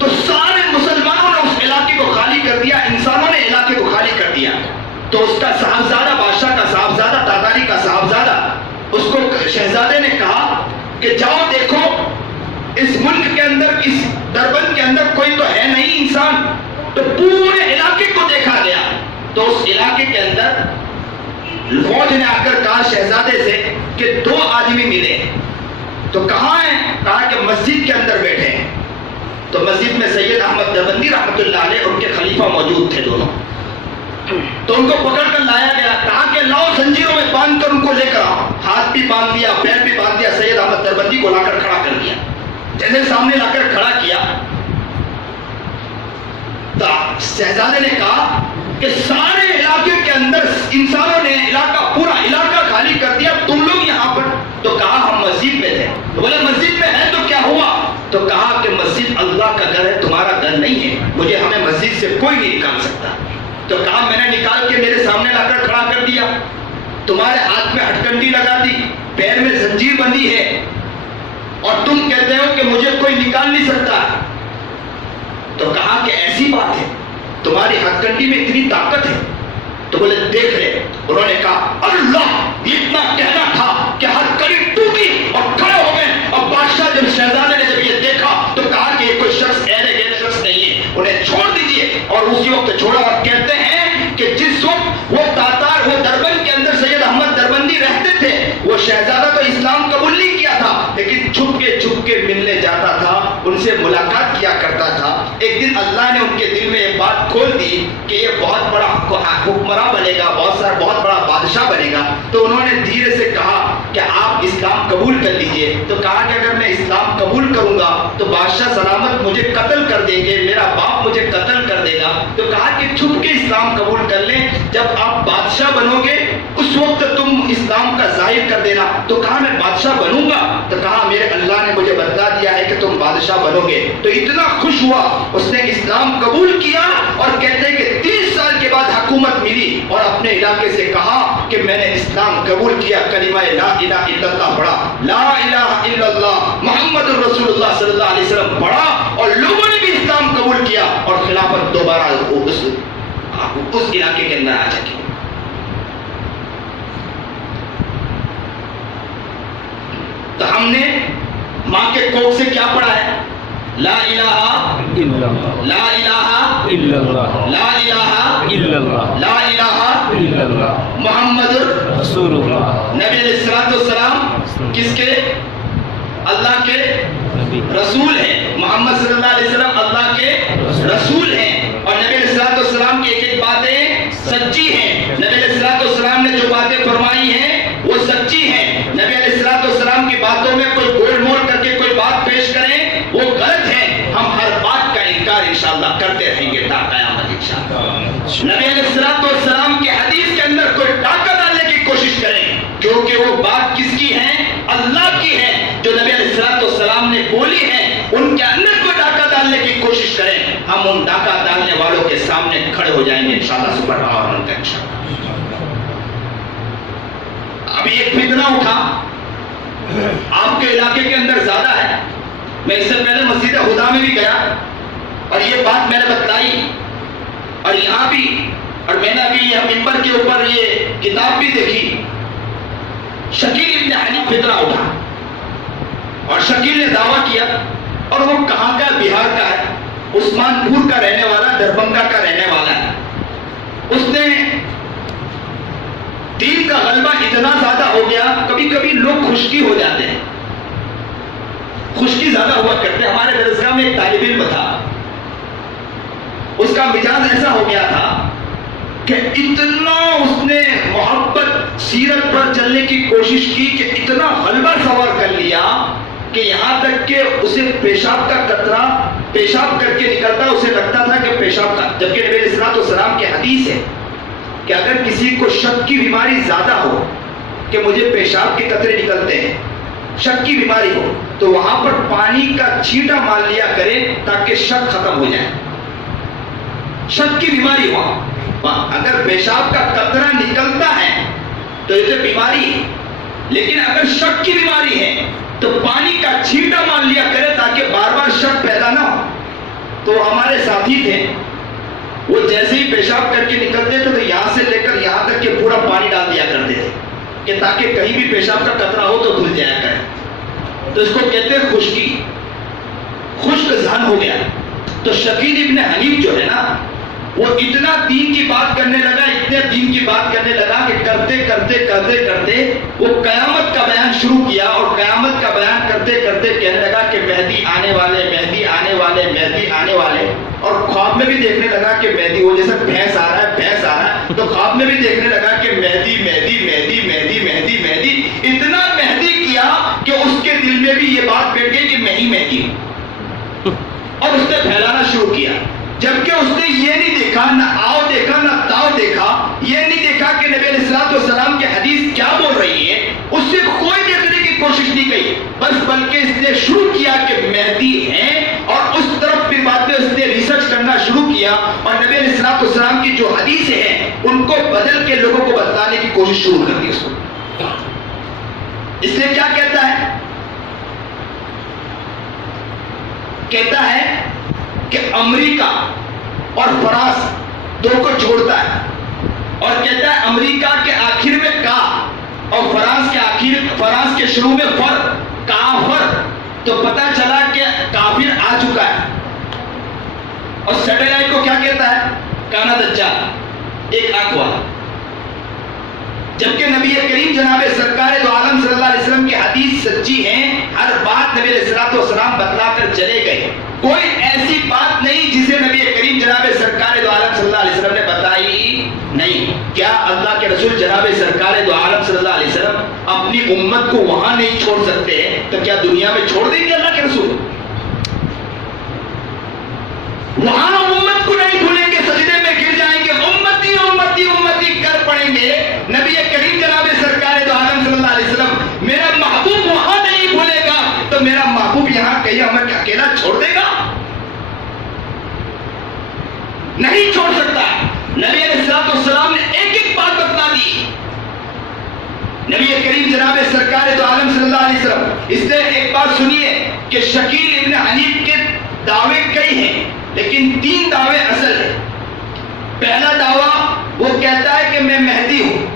تو سارے مسلمانوں نے اس علاقے کو خالی کر دیا, انسانوں نے علاقے کو خالی کر دیا. تو اس کا صاحبزادہ, بادشاہ کا صاحبزادہ, تاتاری کا صاحبزادہ, اس کو شہزادے نے کہا کہ جاؤ دیکھو اس ملک کے اندر, اس دربند کے اندر کوئی تو ہے نہیں انسان. تو پورے علاقے کو دیکھا گیا تو اس علاقے کے اندر فوج نے آ کر کہا شہزادے سے کہ 2 آدمی ملے. تو کہاں ہیں؟ کہا کہ مسجد کے اندر بیٹھے ہیں. تو مسجد میں سید احمد دربندی رحمت اللہ علیہ ان کے خلیفہ موجود تھے دونوں. تو ان کو پکڑ کر لایا گیا. کہا کہ لاؤ زنجیروں میں باندھ کر ان کو لے کر آؤ. ہاتھ بھی باندھ دیا, پیر بھی باندھ دیا. سید احمد دربندی کو لا کر کھڑا کر دیا. جیسے سامنے لا کر کھڑا کیا تو شہزادے نے کہا کہ سارے علاقے کے اندر انسانوں نے پورا علاقہ خالی کر دیا, تم لوگ یہاں پر. تو کہا ہم مسجد میں تھے. تو بولے مسجد میں ہے تو کیا ہوا؟ تو کہا کہ مسجد اللہ کا گھر ہے, تمہارا گھر نہیں ہے, مجھے ہمیں مسجد سے کوئی نہیں نکال سکتا. تو کہا میں نے نکال کے میرے سامنے لا کر کھڑا کر دیا, تمہارے ہاتھ میں ہٹکنڈی لگا دی, پیر میں زنجیر بندی ہے اور تم کہتے ہو کہ مجھے کوئی نکال نہیں سکتا. تو کہا کہ ایسی بات ہے، تمہاری ہتھ کنڈی میں اتنی طاقت ہے؟ تو بولے دیکھ لے. انہوں نے کہا اللہ، اتنا کہنا تھا کہ ہتھ کڑی ٹوٹی اور کھڑے ہو گئے. اور بادشاہ جب شہزادے نے جب یہ دیکھا تو کہا کہ یہ کوئی شخص ایرے گئے شخص نہیں ہے، انہیں چھوڑ دیجئے. اور اسی وقت چھوڑا. اور کہتے ہیں کہ جس وقت وہ تاتار، وہ دربند کے اندر سید احمد دربندی رہتے تھے، وہ شہزادہ تو اسلام قبول نہیں کیا تھا، لیکن چھپ کے ملنے جاتا تھا، ان سے ملاقات کیا کرتا تھا. ایک دن اللہ نے ان کے دل میں یہ بات کھول دی کہ یہ بہت بڑا حکمراں بنے گا، بہت بڑا بادشاہ بنے گا. تو انہوں نے دھیرے سے کہا کہ آپ اسلام قبول کر لیجئے. تو کہا کہ اگر میں اسلام قبول کروں گا تو بادشاہ سلامت مجھے قتل کر دیں گے، میرا باپ مجھے قتل کر دے گا. تو کہا کہ چھپ کے اسلام قبول کر لیں، جب آپ بادشاہ بنو گے اس وقت تم اسلام کا ظاہر کر دینا. تو کہا میں بادشاہ بنوں گا. تو کہا میرے اللہ نے مجھے بتلا دیا ہے کہ تم بادشاہ بنو گے. تو اتنا خوش ہوا، اس نے اسلام قبول کیا. اور کہتے ہیں کہ 30 سال کے بعد حکومت ملی اور اپنے علاقے سے کہا کہ میں نے اسلام قبول کیا، کلمہ لا الہ الا اللہ پڑھا، لا الہ الا اللہ محمد الرسول اللہ صلی اللہ علیہ وسلم پڑھا، اور لوگوں نے بھی اسلام قبول کیا اور خلافت دوبارہ اس علاقے کے اندر آ سکی. تو ہم نے ماں کے کوکھ سے کیا پڑھا ہے؟ لا الہ الا اللہ، لا الہ الا اللہ، لا الہ الا اللہ، لا الہ الا اللہ محمد رسول اللہ. نبی علیہ الصلوۃ والسلام کس کے؟ اللہ کے رسول ہیں. محمد صلی اللہ علیہ وسلم اللہ کے رسول ہیں. اور نبی علیہ الصلوۃ والسلام کی ایک باتیں سچی ہیں. نبی علیہ الصلوۃ والسلام نے جو باتیں فرمائی ہیں وہ سچی ہیں. نبی علیہ الصلوۃ والسلام کی باتوں میں کوئی گول مول کر کے کوئی بات پیش کریں وہ غلط ہے. ہم ہر بات کا انکار انشاءاللہ کرتے رہیں گے تا قیامت انشاءاللہ. نبی علیہ الصلوۃ والسلام کی حدیث کے اندر کوئی ڈاکہ ڈالنے کی کوشش کریں کیونکہ وہ بات کس کی ہے؟ اللہ کی ہے. جو نبی علیہ الصلوۃ والسلام نے بولی ہے ان کے اندر کوئی ڈاکہ ڈالنے کی کوشش کریں، ہم ان ڈاکہ ڈالنے والوں کے سامنے کھڑے ہو جائیں گے انشاءاللہ سبحانہ اور انشاءاللہ. ابھی ایک فتنہ اٹھا آپ کے علاقے کے اندر زیادہ ہے. میں اس سے پہلے مسجد ہدا میں بھی گیا اور یہ بات میں نے بتلائی اور یہاں بھی، اور میں نے ابھی یہ ممبر کے اوپر یہ کتاب بھی دیکھی. شکیل ابن حنیف فتنہ اٹھا اور شکیل نے دعویٰ کیا، اور وہ کہاں کا؟ بہار کا ہے، عثمان پور کا رہنے والا، دربھنگہ کا رہنے والا ہے. اس نے دین کا غلبہ اتنا زیادہ ہو گیا، کبھی کبھی لوگ خشکی ہو جاتے ہیں، خشکی زیادہ ہوا کرتے. ہمارے درسگاہ میں ایک طالب علم تھا، اس کا مزاج ایسا ہو گیا تھا کہ اتنا اس نے محبت سیرت پر چلنے کی کوشش کی کہ اتنا غلبہ سوار کر لیا کہ یہاں تک کہ اسے پیشاب کا قطرہ پیشاب کر کے نکلتا، اسے لگتا تھا کہ پیشاب کا. جبکہ نبی علیہ الصلوۃ والسلام کی حدیث ہے کہ اگر کسی کو شک کی بیماری زیادہ ہو کہ مجھے پیشاب کے قطرے نکلتے ہیں، شک کی بیماری ہو، تو وہاں پر پانی کا چھینٹا مار لیا کرے تاکہ شک ختم ہو جائے. شک کی بیماری ہو، اگر پیشاب کا قطرہ نکلتا ہے تو یہ تو بیماری ہے، لیکن اگر شک کی بیماری ہے تو پانی کا چھینٹا مار لیا کرے تاکہ بار بار شک پیدا نہ ہو. تو ہمارے ساتھی تھے، وہ جیسے ہی پیشاب کر کے نکلتے تھے تو یہاں سے لے کر یہاں تک کہ پورا پانی ڈال دیا کرتے تھے کہ تاکہ کہیں بھی پیشاب کا قطرہ ہو تو دھل جایا کرے. تو اس کو کہتے ہیں خشکی، خشک ذہن ہو گیا. تو شکیل ابن حنیف جو ہے نا، وہ اتنا دین کی بات کرنے لگا، اتنے دین کی بات کرنے لگا کہ کرتے کرتے کرتے کرتے وہ قیامت کا بیان شروع کیا. اور قیامت کا بیان کرتے کرتے کہنے لگا کہ مہدی آنے والے، مہدی آنے والے، مہدی آنے والے. اور خواب میں بھی دیکھنے لگا کہ مہدی، وہ جیسا بھینس آ رہا ہے، بھینس آ رہا ہے، تو خواب میں بھی دیکھنے لگا کہ مہدی مہدی مہدی مہدی مہدی مہدی. اتنا مہدی کیا کہ اس کے دل میں بھی یہ بات بیٹھ گئی کہ میں ہی مہدی ہوں، اور اس نے پھیلانا شروع کیا. جبکہ اس نے یہ نہیں دیکھا، نہ آؤ دیکھا نہ تاؤ دیکھا، یہ نہیں دیکھا کہ نبی علیہ الصلوۃ والسلام کی حدیث کیا بول رہی ہے، اس سے کوئی دیکھنے کی کوشش نہیں کی، بلکہ اس نے شروع کیا کہ مہدی ہیں، اور اس طرف پھر بعد میں اس نے ریسرچ کرنا شروع کیا اور نبی علیہ الصلوۃ والسلام کی جو حدیثیں ہیں ان کو بدل کے لوگوں کو بتلانے کی کوشش شروع کر دی. اس لیے کیا کہتا ہے کہ امریکہ اور فرانس دو کو جوڑتا ہے اور کہتا ہے امریکہ کے آخر میں کا اور فرانس کے شروع میں فر کافر، تو پتہ چلا کہ کافر آ چکا ہے. اور سیٹلائٹ کو کیا کہتا ہے؟ کانا دجال، ایک آنکھ والا. جبکہ نبی کریم جناب سرکار دو عالم صلی اللہ علیہ وسلم کی حدیث سچی ہے، ہر بات نبی علیہ الصلوۃ والسلام بتلا کر چلے گئے. کوئی ایسی بات نہیں جسے نبی کریم جناب سرکار دو عالم صلی اللہ علیہ وسلم نے بتائی نہیں. کیا اللہ کے رسول جناب سرکار دو عالم صلی اللہ علیہ وسلم اپنی امت کو وہاں نہیں چھوڑ سکتے تو کیا دنیا میں چھوڑ دیں گے اللہ کے رسول؟ وہاں امت کو نہیں بھولیں گے، سجدے میں گر جائیں گے، امتی امتی امتی کر پڑیں گے. نبی کریم جناب سرکار دو عالم صلی اللہ علیہ وسلم میرا محبوب وہاں نہیں بھولے گا تو میرا محبوب یہاں کہیں ہمیں اکیلا چھوڑ دے گا؟ نہیں چھوڑ سکتا. نبی علیہ السلام نے ایک ایک بات بتلا دی. نبی کریم جناب سرکار دو عالم صلی اللہ علیہ وسلم، اس نے ایک بات سنیے کہ شکیل ابن حنیف کے دعوے کئی ہیں لیکن 3 دعوے اصل ہیں. پہلا دعویٰ وہ کہتا ہے کہ میں مہدی ہوں.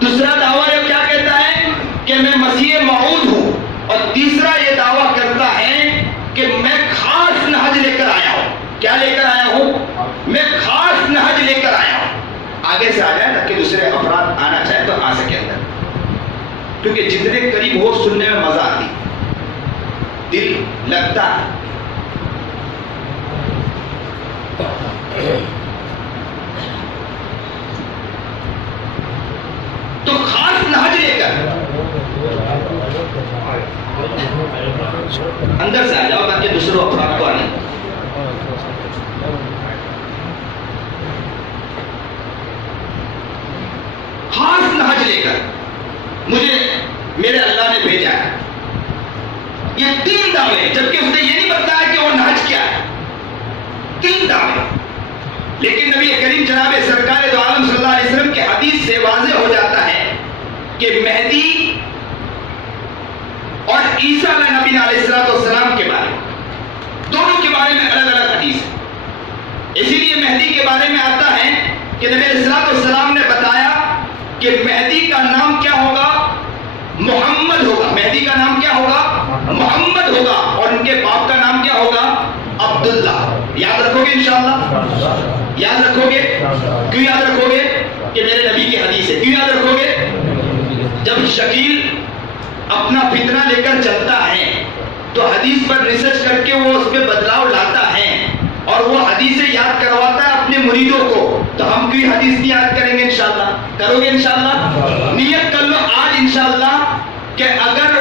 دوسرا دعویٰ یہ کیا کہتا ہے کہ میں مسیح موعود ہوں. اور تیسرا یہ دعویٰ کرتا ہے کہ میں خاص نہج لے کر آیا ہوں. کیا لے کر آیا ہوں؟ میں خاص نہج لے کر آیا ہوں. آگے سے آ جائے تاکہ دوسرے افراد آنا چاہے تو آ سکے اندر، کیونکہ جتنے قریب ہو سننے میں مزہ آتی، دل لگتا ہے. تو خاص نہج لے کر اندر سے آ جاؤ تاکہ دوسروں افراد کو آنے. خاص نہج لے کر مجھے میرے اللہ نے بھیجا ہے. یہ 3 دعوے، جبکہ اس نے یہ نہیں بتایا کہ وہ نہج کیا ہے. 3 دعوے. لیکن نبی کریم جناب سرکار دو عالم صلی اللہ علیہ وسلم کی حدیث سے واضح ہو جاتا ہے کہ مہدی اور عیسیٰ علیہ نبی علیہ السلام کے بارے میں، دونوں کے بارے میں الگ الگ حدیث ہے. اسی لیے مہدی کے بارے میں آتا ہے کہ نبی علیہ السلام نے بتایا کہ مہدی کا نام کیا ہوگا؟ محمد ہوگا. مہدی کا نام کیا ہوگا؟ محمد ہوگا. اور ان کے باپ کا نام کیا ہوگا؟ عبداللہ. یاد رکھو گے انشاءاللہ؟ یاد رکھو گے؟ کیوں یاد رکھو گے؟ کہ میرے نبی کی حدیث ہے. کیوں یاد رکھو گے؟ جب شکیل اپنا فتنہ لے کر چلتا ہے تو حدیث پر ریسرچ کر کے وہ اس پہ بدلاؤ لاتا ہے اور وہ حدیثیں یاد کرواتا ہے اپنے مریدوں کو. تو ہم کوئی حدیث نہیں یاد کریں گے انشاءاللہ؟ کرو گے انشاءاللہ؟ نیت کر لو آج انشاءاللہ کہ اگر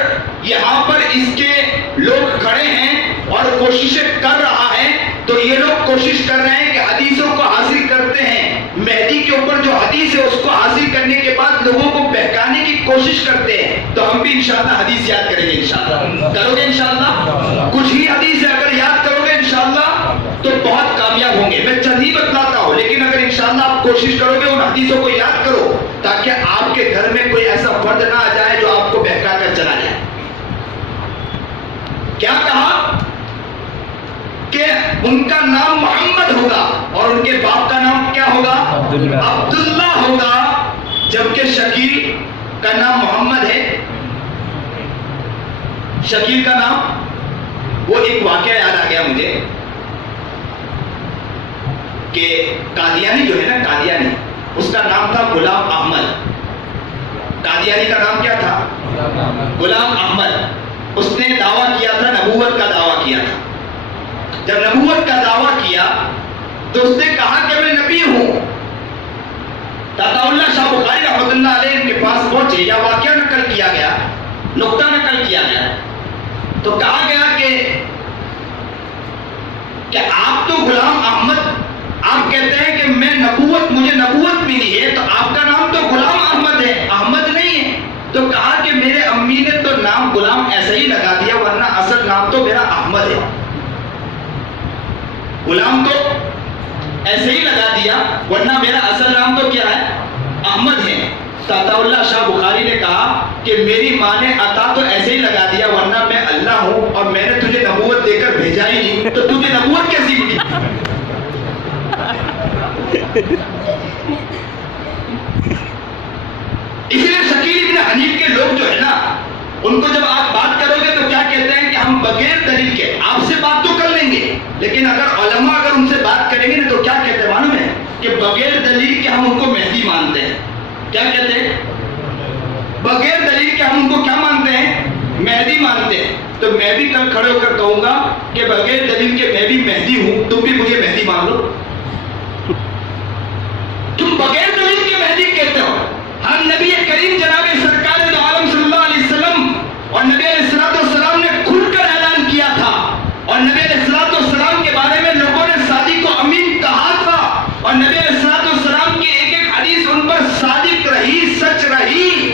یہاں پر اس کے لوگ کھڑے ہیں اور کوششیں کر رہا ہے تو یہ لوگ کوشش کر رہے ہیں کہ حدیثوں کو حاصل کرتے ہیں. مہدی کے اوپر جو حدیث ہے اس کو حاصل کرنے کے بعد لوگوں کو بہکانے کی کوشش کرتے ہیں. تو ہم بھی انشاءاللہ حدیث یاد کریں گے انشاءاللہ. کرو گے انشاءاللہ؟ کچھ ہی حدیث ہے اگر یاد کرو گے انشاءاللہ تو بہت کامیاب ہوں گے. میں چند ہی بتلاتا ہوں لیکن اگر انشاءاللہ آپ کوشش کرو گے ان حدیثوں کو یاد کرو تاکہ آپ کے گھر میں کوئی ایسا فرد نہ آ جائے جو آپ کو بہکا کر چلا جائے. کیا کہا؟ کہ ان کا نام محمد ہوگا اور ان کے باپ کا نام کیا ہوگا؟ عبداللہ ہوگا. جبکہ شکیل کا نام محمد ہے. شکیل کا نام، وہ ایک واقعہ یاد آ گیا مجھے کہ قادیانی جو ہے نا، قادیانی، اس کا نام تھا غلام احمد. قادیانی کا نام کیا تھا؟ غلام احمد. اس نے دعویٰ کیا تھا، نبوت کا دعویٰ کیا تھا. جب نبوت کا دعویٰ کیا تو اس نے کہا کہ میں نبی ہوں. داتا اللہ شاہ بخاری رحمۃ اللہ علیہ کے پاس پہنچے، یا واقعہ نقل کیا گیا، نقطہ نقل کیا گیا تو کہا گیا کہ آپ تو غلام احمد، آپ کہتے ہیں کہ میں نبوت، مجھے نبوت ملی ہے تو آپ کا نام تو غلام احمد ہے، احمد نہیں ہے. تو کہا کہ میرے امی نے تو نام غلام ایسے ہی لگا دیا ورنہ اصل نام تو میرا احمد ہے. غلام تو ایسے ہی لگا دیا ورنہ میرا اصل نام تو کیا ہے؟ احمد ہے. عطا اللہ شاہ بخاری نے کہا کہ میری ماں نے عطا تو ایسے ہی لگا دیا ورنہ میں اللہ ہوں اور میں نے تجھے نبوت دے کر بھیجا ہی نہیں تو تجھے نبوت کیسی ملی؟ اس لیے شکیل ابن حنیف کے لوگ جو ہے نا، ان کو جب آپ بات کرو گے تو کیا کہتے ہیں کہ ہم بغیر دلیل کے آپ سے بات تو کر لیں گے، لیکن اگر علماء اگر ان سے بات کریں گے نا تو کیا کہتے ہیں معلوم ہے؟ کہ بغیر دلیل کے ہم ان کو مہدی مانتے ہیں۔ کیا کہتے ہیں؟ بغیر دلیل کے ہم ان کو کیا مانتے ہیں؟ مہدی مانتے ہیں۔ تو میں بھی کل کھڑے ہو کر کہوں گا کہ بغیر دلیل کے میں بھی مہدی ہوں، تم بھی مجھے مہدی مان لو۔ تم بغیر دلیل کے مہدی کہتے ہو، ہم نبی کریم جناب سرکار دو عالم صلی اللہ علیہ وسلم اور نبی علیہ السلام نے کھل کر اعلان کیا تھا، اور نبی علیہ السلام کے بارے میں لوگوں نے صادق کو امین کہا تھا، اور نبی علیہ السلام کی ایک ایک حدیث ان پر صادق رہی، سچ رہی،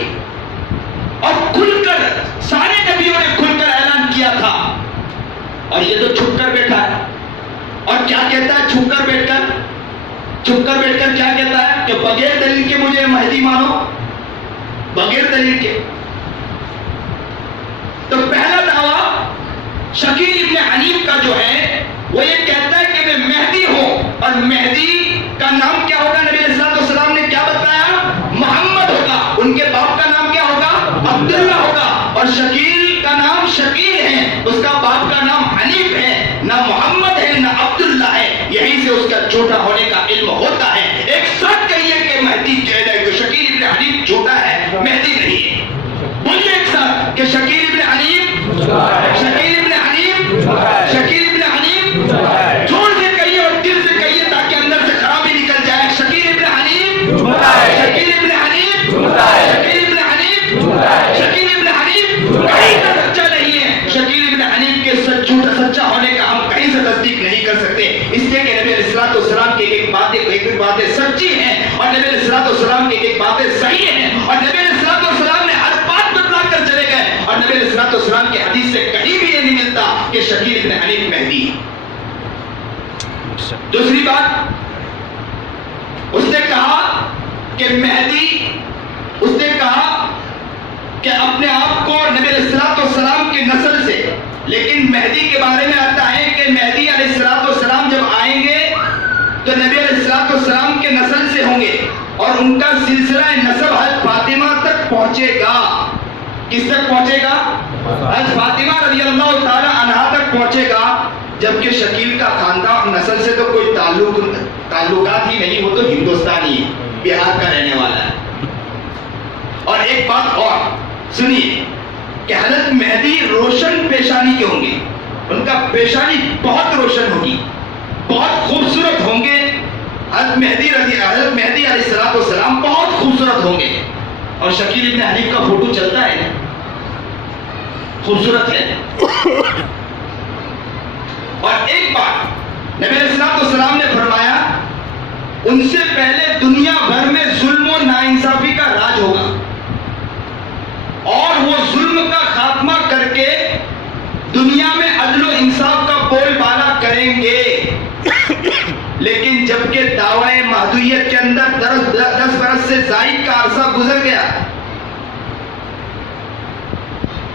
اور کھل کر سارے نبیوں نے کھل کر اعلان کیا تھا۔ اور یہ تو چھپ کر بیٹھا ہے، اور کیا کہتا ہے چھپ کر بیٹھ کر؟ چھپ کر بیٹھ کر کیا کہتا ہے کہ بغیر دلیل کے مجھے مہدی مانو، بغیر دلیل کے۔ تو پہلا دعویٰ شکیل ابن حنیف کا جو ہے وہ یہ کہتا ہے کہ میں مہدی ہوں، اور مہدی کا نام کیا ہوگا؟ نبی علیہ السلام نے کیا بتایا؟ محمد ہوگا۔ ان کے باپ کا نام کیا ہوگا؟ عبداللہ ہوگا۔ اور شکیل کا نام شکیل ہے، اس کا باپ کا نام حنیف ہے، نہ محمد ہے نہ عبداللہ ہے، یہیں سے اس کا جھوٹا ہونے کا علم ہوتا ہے۔ ایک ساتھ کہیے کہ مہدی شکیل ابن حنیف جھوٹا ہے، مہدی نہیں ہے۔ بولیے ایک ساتھ کہ شکیل ابن حنیف، شکیل ابن حنیف، شکیل ابن حنیف، زور سے کہیے اور دل سے کہیے تاکہ اندر سے خرابی نکل جائے۔ شکیل ابن حنیف، شکیل ابن حنیف، شکیل ابن حنیف، شکیل ابن حنیف کہیں سے سچا نہیں ہے۔ شکیل ابن حنیف کے سچا ہونے کا ہم کہیں سے تصدیق نہیں کر سکتے، اس لیے کہ نبی علیہ السلام کی ایک ایک باتیں سچی ہیں، اور نبی علیہ السلام کی ایک باتیں صحیح ہیں، اور نبی علیہ السلام نے ہر بات بتلا کر چلے گئے، اور نبی علیہ السلام کی حدیث سے کہیں بھی یہ نہیں ملتا کہ شکیل ابن حنیف مہدی ہے۔ دوسری بات، اس نے کہا کہ مہدی، اس نے کہا کہ اپنے آپ کو نبی علیہ السلام کی نسل سے، لیکن مہدی کے بارے میں آتا ہے کہ مہدی علیہ السلام جب آئیں گے تو نبی علیہ السلام کے نسل سے ہوں گے، اور ان کا سلسلہ نسب حضرت فاطمہ تک پہنچے گا۔ کس تک پہنچے گا؟ حضرت فاطمہ رضی اللہ تعالی عنہا تک پہنچے گا، جبکہ شکیل کا خاندان نسل سے تو کوئی تعلقات ہی نہیں، وہ تو ہندوستانی ہے، بہار کا رہنے والا ہے۔ اور ایک بات اور سنیے کہ حضرت مہدی روشن پیشانی کے ہوں گے، ان کا پیشانی بہت روشن ہوگی، بہت خوبصورت ہوں گے۔ حضرت مہدی علیہ السلام بہت خوبصورت ہوں گے، اور شکیل ابن حنیف کا فوٹو چلتا ہے، خوبصورت ہے۔ اور ایک بات نبی علیہ السلام نے فرمایا، ان سے پہلے دنیا بھر میں ظلم و ناانصافی کا راج ہوگا، اور وہ ظلم کا خاتمہ کر کے دنیا میں عدل و انصاف کا بول بالا کریں گے۔ لیکن جبکہ دعوی مہدویت کے اندر 10 برس سے زائد کا عرصہ گزر گیا،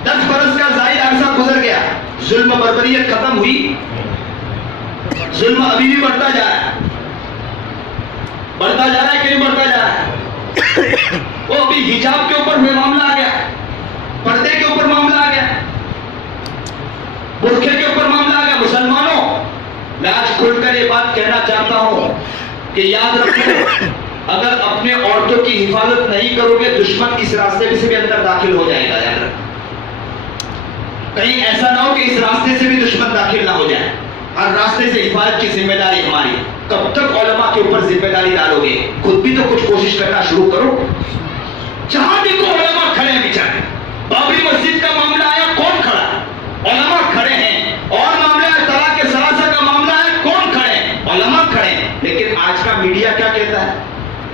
10 برس کا زائد عرصہ گزر گیا، ظلم و بربریت ختم ہوئی؟ ظلم ابھی بھی بڑھتا جا رہا ہے، بڑھتا جا رہا ہے کہ نہیں بڑھتا جا رہا ہے؟ وہ ابھی حجاب کے اوپر معاملہ آ گیا، پردے کے اوپر معاملہ آ گیا، برقعے کے اوپر معاملہ آ گیا۔ مسلمانوں، میں آج کھل کر یہ بات کہنا چاہتا ہوں کہ یاد رکھو، اگر اپنے عورتوں کی حفاظت نہیں کرو گے، دشمن اس راستے سے بھی اندر داخل ہو جائے گا۔ یاد رکھو، کہیں ایسا نہ ہو کہ اس راستے سے بھی دشمن داخل نہ ہو جائے۔ ہر راستے سے حفاظت کی ذمہ داری ہماری۔ کب تک علماء کے اوپر ذمہ داری ڈالو گے؟ خود بھی تو کچھ کوشش کرنا شروع کرو۔ جہاں دیکھو علماء کھڑے ہیں بیچارے، بابری مسجد کا معاملہ آیا، کون کھڑا ہے؟ علماء کھڑے ہیں۔ اور معاملہ طلاق ثلاثہ کا معاملہ ہے، کون کھڑے ہیں؟ علماء کھڑے ہیں۔ لیکن آج کا میڈیا کیا کہتا ہے؟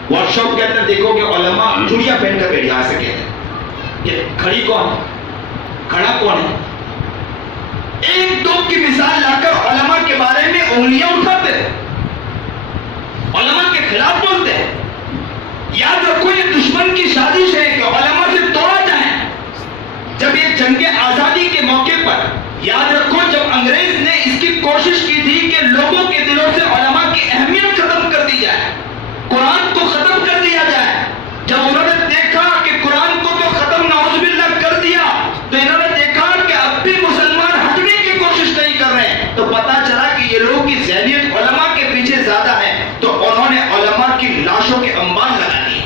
واٹس ایپ کے اندر دیکھو کہ علماء چوڑیاں پہن کر بیٹھ جا سکتے ہیں کہ کھڑی کون ہے، کھڑا کون ہے؟ ایک دو کی مثال لا کر علماء کے بارے میں انگلیاں اٹھاتے ہیں، علماء کے خلاف بولتے ہیں۔ یاد رکھو، یہ دشمن کی سازش ہے کہ علماء سے توڑا جائے۔ جب یہ جنگ آزادی کے موقع پر یاد رکھو جب انگریز نے اس کی کوشش کی تھی کہ لوگوں کے دلوں سے علماء کی اہمیت ختم کر دی جائے، قرآن کو ختم کر دیا جائے، جب انہوں نے دیکھا کہ قرآن کو تو ختم نعوذ باللہ کر دیا، تو انہوں نے دیکھا کہ اب بھی مسلمان ہٹنے کی کوشش نہیں کر رہے ہیں، تو پتا چلا کہ یہ لوگوں کی ذہنیت علماء کے پیچھے زیادہ ہے، تو انہوں نے علماء کی لاشوں کے انبار لگا دیے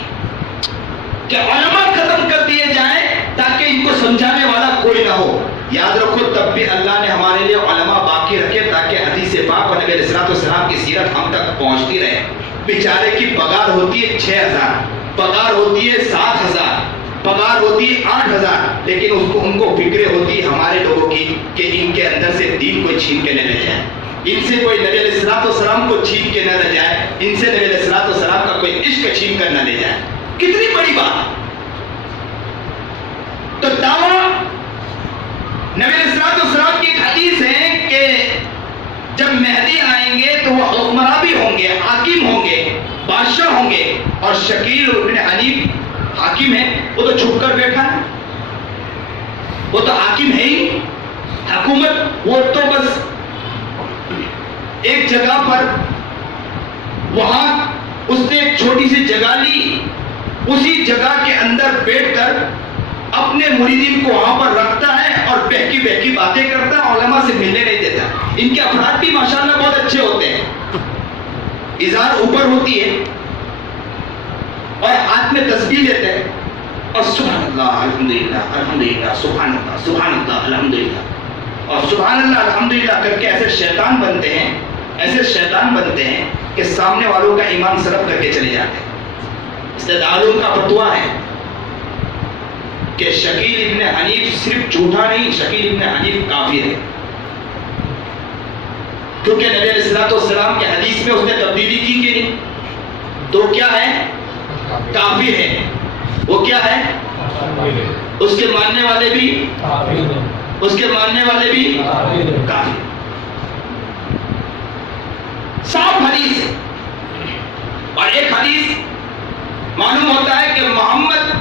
کہ علماء ختم کر دیے جائیں تاکہ ان کو سمجھانے والا کوئی نہ ہو۔ یاد رکھو تب بھی اللہ نے ہمارے لیے علماء باقی رکھے تاکہ حدیث پاک اور نبی علیہ الصلوۃ والسلام کی سیرت ہم تک پہنچتی رہے۔ بیچارے کی پگار ہوتی ہے 6000، پگار ہوتی ہے 7000، پگار ہوتی ہے 8000، لیکن ان کو فکر ہوتی ہے ہمارے لوگوں کی کہ ان کے اندر سے دین کوئی چھین کے نہ لے جائے، ان سے کوئی نبی علیہ الصلوۃ والسلام کو چھین کے نہ لے جائے، ان سے نبی علیہ الصلوۃ والسلام کا کوئی عشق چھین کر نہ لے جائے۔ کتنی بڑی بات۔ تو دعویٰ نبی علیہ الصلوۃ والسلام کی ایک حدیث ہے کہ جب مہدی آئیں گے تو وہ حکمراں بھی ہوں گے، حاکم ہوں گے، بادشاہ ہوں گے، اور شکیل ابن حنیف حاکم ہے، وہ تو چھپ کر بیٹھا ہے، وہ تو حاکم ہے ہی، حکومت وہ تو بس ایک جگہ پر وہاں اس نے ایک چھوٹی سی جگہ لی، اسی جگہ کے اندر بیٹھ کر اپنے مریدین کو وہاں پر رکھتا ہے اور بہکی بہکی باتیں کرتا ہے، علماء سے ملنے نہیں دیتا۔ ان کے افراد بھی ماشاءاللہ بہت اچھے ہوتے ہیں، ازار اوپر ہوتی ہے اور ہاتھ میں تسبیح لیتے ہیں اور سبحان اللہ الحمدللہ الحمدللہ سبحان اللہ الحمدللہ اور سبحان اللہ الحمدللہ کر کے ایسے شیطان بنتے ہیں، ایسے شیطان بنتے ہیں کہ سامنے والوں کا ایمان صرف کر کے چلے جاتے ہیں۔ استدلالوں کا فتویٰ ہے کہ شکیل ابن حنیف صرف جھوٹا نہیں، شکیل ابن حنیف کافر ہے، کیونکہ نبی علیہ الصلوۃ والسلام کے حدیث میں اس نے تبدیلی کی کہ نہیں، تو کیا ہے؟ کافر ہے۔ وہ کیا ہے؟ اس کے ماننے والے بھی اس کے ماننے والے بھی کافر۔ صاف حدیث ہے۔ اور ایک حدیث معلوم ہوتا ہے کہ محمد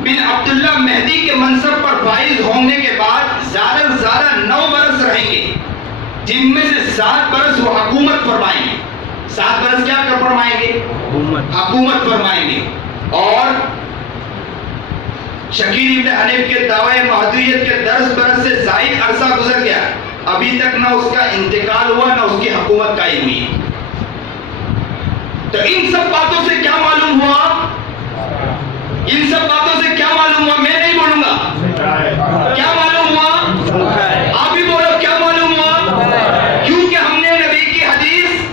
بن عبداللہ مہدی کے منصب پر فائز ہونے کے بعد زیادہ سے زیادہ 9 برس رہیں گے، جن میں سے 7 برس وہ حکومت فرمائیں گے۔ 7 برس کیا کر فرمائیں گے؟ حکومت فرمائیں گے۔ اور شکیل ابن حنیف کے دعوے مہدویت کے 10 برس سے زائد عرصہ گزر گیا، ابھی تک نہ اس کا انتقال ہوا نہ اس کی حکومت قائم ہوئی۔ تو ان سب باتوں سے کیا معلوم ہوا؟ ان سب باتوں سے کیا معلوم ہوا؟ میں نہیں بولوں گا، کیا معلوم ہوا؟ آپ بھی بولو، کیا معلوم ہوا؟ کیونکہ ہم نے نبی کی حدیث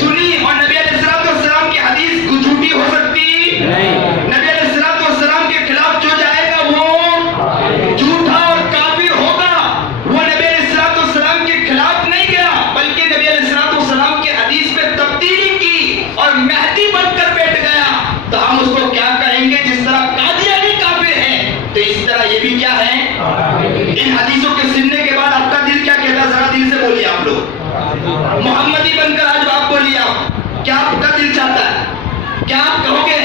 سنی، اور نبی علیہ الصلوۃ والسلام کی حدیث جھوٹی ہو سکتی نہیں۔ نبی علیہ الصلوۃ والسلام کے خلاف جو جائے گا وہ جھوٹا اور کافر ہوگا۔ وہ نبی علیہ الصلوۃ والسلام کے خلاف نہیں گیا، بلکہ نبی علیہ الصلوۃ والسلام کی حدیث پہ تبدیلی کی اور مہدی بن کر بیٹھ گیا، تو ہم اس کو کیا کہیں گے؟ جس طرح قادیانی کافر ہے تو اس طرح یہ بھی کیا ہے؟ ان حدیثوں کے سننے کے بعد آپ کا دل کیا کہتا ہے؟ ذرا دل سے بولیے آپ لوگ، محمدی بن کر آج آپ بولیے، آپ کیا آپ کا دل چاہتا ہے؟ کیا آپ کہو گے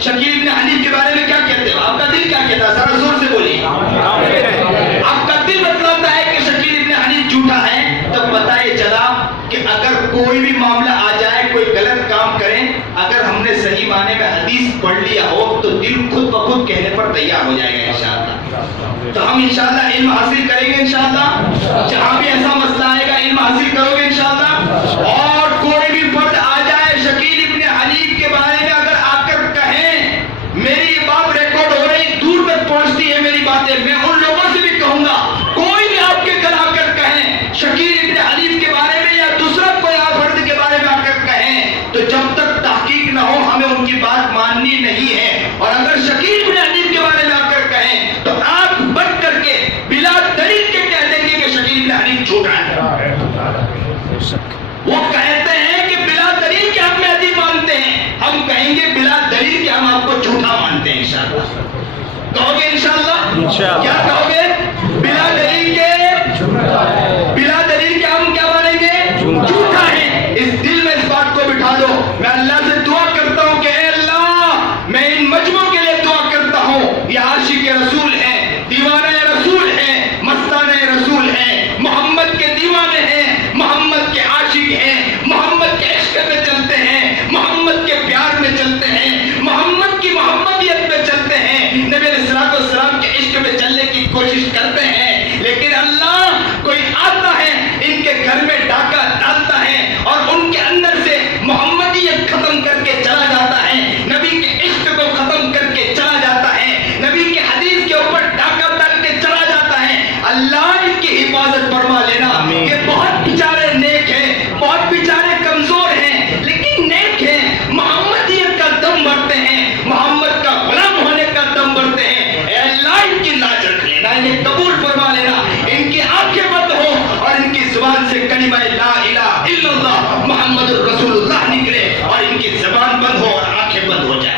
شکیل ابن حنیف کے بارے میں کیا کہتے ہو؟ آپ کا دل کیا کہتا ہے؟ ذرا زور سے بولیے۔ آپ کا دل بتلاتا ہے کہ شکیل ابن حنیف جھوٹا ہے، تب پتہ یہ چلا کہ اگر کوئی بھی معاملہ آ جائے، کوئی غلط کام کریں، اگر ہم نے صحیح معنی میں حدیث پڑھ لیا ہو تو دل خود بخود کہنے پر تیار ہو جائے گا انشاءاللہ۔ تو ہم انشاءاللہ علم حاصل کریں گے انشاءاللہ، جہاں بھی ایسا مسئلہ آئے گا علم حاصل کرو گے انشاءاللہ۔ اور کوئی بھی فرد آ جائے شکیل ابن حنیف کے بارے میں اگر آ کر کہیں، میری یہ بات ریکارڈ ہو رہی، دور تک پہنچتی ہے میری باتیں، میں ان لوگوں سے بھی کہوں گا، کوئی بھی آپ کے گھر آ کر کہیں شکیل ابن حنیف کے بارے میں یا دوسرا کوئی فرد کے بارے میں آ کر کہیں، تو جب تک تحقیق نہ ہو ہمیں ان کی بات ماننی نہیں ہے۔ اور اگر شکیل ابن حنیف کے بارے میں آ کر کہیں تو آنکھ بند کر کے بلا دلیل کے کہہ دیں گے کہ شکیل ابن حنیف جھوٹا ہے۔ وہ کہتے ہیں کہ بلا دلیل کے ہم مہدی مانتے ہیں، ہم کہیں گے بلا دلیل کے ہم آپ کو جھوٹا مانتے ہیں انشاءاللہ۔ کہو گے انشاءاللہ؟ کیا کہو گے؟ بلا دلیل کے ہم کیا مانیں گے؟ جھوٹا ہے۔ اس دل میں اس بات کو بٹھا دو۔ میں اللہ سے دعا کرتا ہوں کہ اے اللہ، میں ان مجموعوں کے لیے دعا کرتا ہوں، یہ عاشق رسول ہیں، نبی علیہ السلام کے عشق میں چلنے کی کوشش کرتے ہیں، لیکن اللہ کوئی آتا ہے ان کے گھر میں ڈاکہ ڈالتا ہے اور ان کے اندر سے محمدیت ختم کر کے چلا جاتا ہے، نبی کے عشق کو ختم کر کے چلا جاتا ہے، نبی کے حدیث کے اوپر ڈاکہ ڈال کے چلا جاتا ہے۔ اللہ ان کی حفاظت فرما لینا کہ بہت بیچارے نیک ہیں، بہت بیچارے کمزور ہیں، لیکن نیک ہیں، محمدیت کا دم بھرتے ہیں، محمد کا غلام ہونے کا دم بھرتے ہیں۔ اے اللہ ان کی لاج رکھ لینا، انہیں قبول فرما لینا، ان کی آنکھیں بند ہو اور ان کی زبان سے کلمہ لا الہ الا اللہ محمد رسول اللہ نکلے اور ان کی زبان بند ہو اور آنکھیں بند ہو جائے۔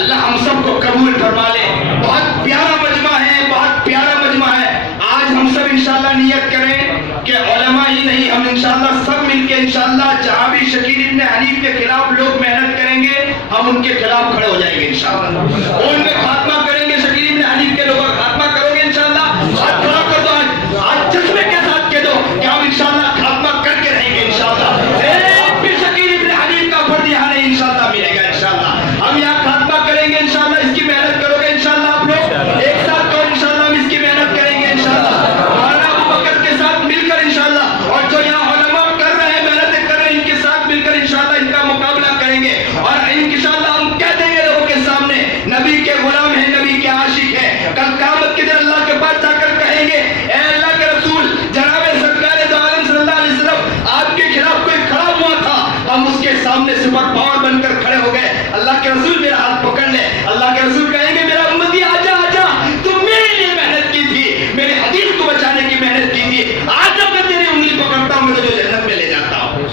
اللہ ہم سب کو قبول فرما لے۔ بہت پیارا مجمع ہے، بہت پیارا مجمع ہے۔ آج ہم سب انشاءاللہ نیت کریں کہ علماء ہی نہیں، ہم انشاءاللہ سب مل کے انشاءاللہ جہاں بھی شکیل ابن حنیف کے خلاف لوگ محنت کریں گے، ہم ان کے خلاف کھڑے ہو جائیں گے انشاءاللہ، ان میں خاتمہ کریں گے۔ شکیل ابن حنیف کے لوگوں کا خاتمہ کرو گے انشاءاللہ، ہاتھ کھڑا کر دو، آج جذبے کے ساتھ کہہ دو کہ ہم انشاءاللہ خاتمہ کر کے رہیں گے انشاءاللہ۔ ایک بھی شکیل ابن حنیف کا فرد یہاں نہیں انشاءاللہ ملے گا انشاءاللہ، ہم یہاں خاتمہ کریں گے انشاءاللہ۔ اس کی محنت کرو گے انشاءاللہ، آپ لوگ ایک ساتھ کہو انشاءاللہ ہم اس کی محنت کریں گے انشاءاللہ، مولانا ابوبکر کے ساتھ مل کر انشاءاللہ، اور جو یہاں علماء کر رہے ہیں، محنتیں کر رہے ہیں، ان کے ساتھ مل کر انشاءاللہ ان کا مقابلہ کریں گے، اور انشاءاللہ ہم کہہ دیں گے لوگوں کے سامنے نبی کے غلام ہیں، نبی کے عاشق ہیں۔ کل قیامت کے دن اللہ کے پاس جا کر کہیں گے اے اللہ کے رسول جناب سرکار دو عالم صلی اللہ علیہ وسلم آپ کے خلاف کوئی کھڑا ہوا تھا، ہم اس کے سامنے سپر پاور بن کر کھڑے ہو گئے، اللہ کے رسول میرا ہاتھ پکڑ لے۔ اللہ کے رسول کہیں گے میرا امتی آجا آجا، تم میرے لیے محنت کی تھی، میرے حدیث کو بچانے کی محنت کی تھی، آج میں تیری انگلی پکڑتا ہوں، میں تجھے جنت میں لے جاتا ہوں۔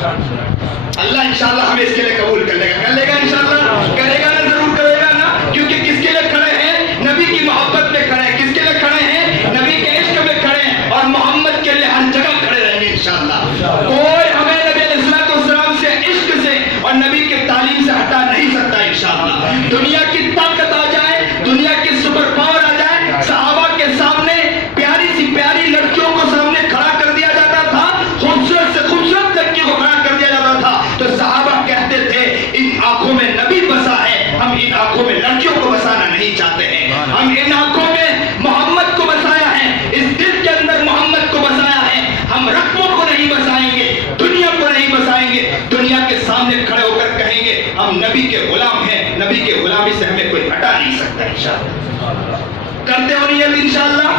اللہ انشاءاللہ ہمیں اس کے لیے قبول کر لے گا انشاءاللہ، کرے گا نا، ضرور کرے گا نا، کیونکہ کس کے لیے کھڑے ہیں؟ نبی کی محبت میں کھڑے ہیں۔ کس کے لیے کھڑے ہیں؟ نبی کے عشق میں کھڑے ہیں، اور محمد کے لیے ہر جگہ کھڑے رہیں گے انشاءاللہ۔ کوئی ہمیں نبی علیہ السلام سے عشق سے اور نبی کے تعلیم سے ہٹا نہیں سکتا انشاءاللہ۔ دنیا کی طاقت آ جائے، دنیا کی سپر پاور آ جائے، صحابہ کے سامنے پیاری سی پیاری لڑکیوں کو سامنے کھڑا کر دیا جاتا تھا، خوبصورت سے خوبصورت لڑکی کو کھڑا کر دیا جاتا تھا، تو صحابہ کہتے تھے ان آنکھوں میں نبی بسا ہے، ہم ان آنکھوں میں لڑکیوں کو بسانا نہیں چاہتے ہیں، ہم ان آنکھوں میں محمد کو بسایا ہے، اس دل کے اندر محمد کو بسایا ہے، ہم رقموں کو نہیں بسائیں گے، دنیا کو نہیں بسائیں گے، دنیا کے سامنے کھڑے ہو کر کہیں گے ہم نبی کے غلام ہیں، نبی کے غلامی سے ہمیں کوئی ہٹا نہیں سکتا انشاءاللہ۔ کرتے ہو نیت انشاءاللہ،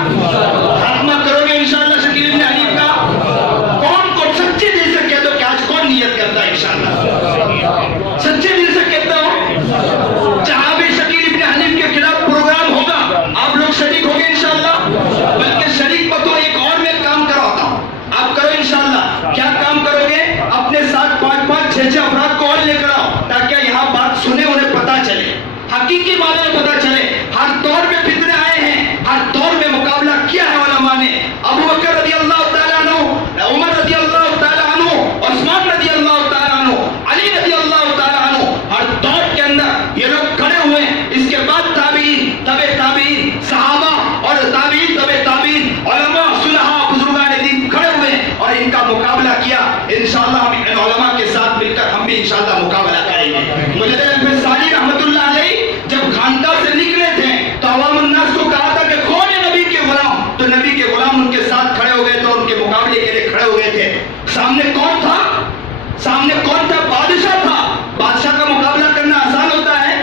خاتمہ کرو گے انشاءاللہ شکیل ابن حنیف کا؟ کون سچے دل سے کہہ دو کہ آج کون نیت کرتا ہے انشاءاللہ؟ سچے دل سے کہتا ہوں جہاں بھی شکیل ابن حنیف کے خلاف پروگرام ہوگا آپ لوگ شریک ہوگے انشاءاللہ، بلکہ شریک کو تو ایک اور میں کام کرواتا ہوں، آپ کرو انشاءاللہ۔ کیا کام کرو گے؟ اپنے ساتھ 5-5 6-6 افراد کو اور لے کر آؤ، تاکہ یہاں بات سنے انہیں پتا چلے، حقیقی معنی میں پتا چلے۔ ہر دور میں فتنے آئے ہیں، ہر دور میں مقابلہ کیا ہے علماء نے۔ ابو بکر رضی اللہ تعالیٰ عنہ، عمر رضی اللہ تعالیٰ عنہ، عثمان رضی اللہ تعالیٰ عنہ، علی رضی اللہ تعالیٰ عنہ، ہر دور کے اندر یہ لوگ کھڑے ہوئے۔ اس کے بعد تابعین، تبع تابعین، صحابہ اور تابعین تبع تابعین، علماء صلحاء بزرگان دین کھڑے ہوئے اور ان کا مقابلہ کیا۔ انشاءاللہ ہم ان علماء کے ساتھ مل کر ہم بھی انشاءاللہ مقابلہ کریں گے۔ مجدد الفسانی رحمۃ اللہ علیہ جب خانقاہ سے نکلے تھے تو عوام الناس کو کہا تھا کہ کون ہے نبی کے غلام، تو نبی کے غلام ان کے ساتھ کھڑے ہو گئے تو ان کے مقابلے کے لیے کھڑے ہوئے تھے۔ سامنے کون تھا؟ سامنے کون تھا؟ بادشاہ تھا۔ بادشاہ کا مقابلہ کرنا آسان ہوتا ہے؟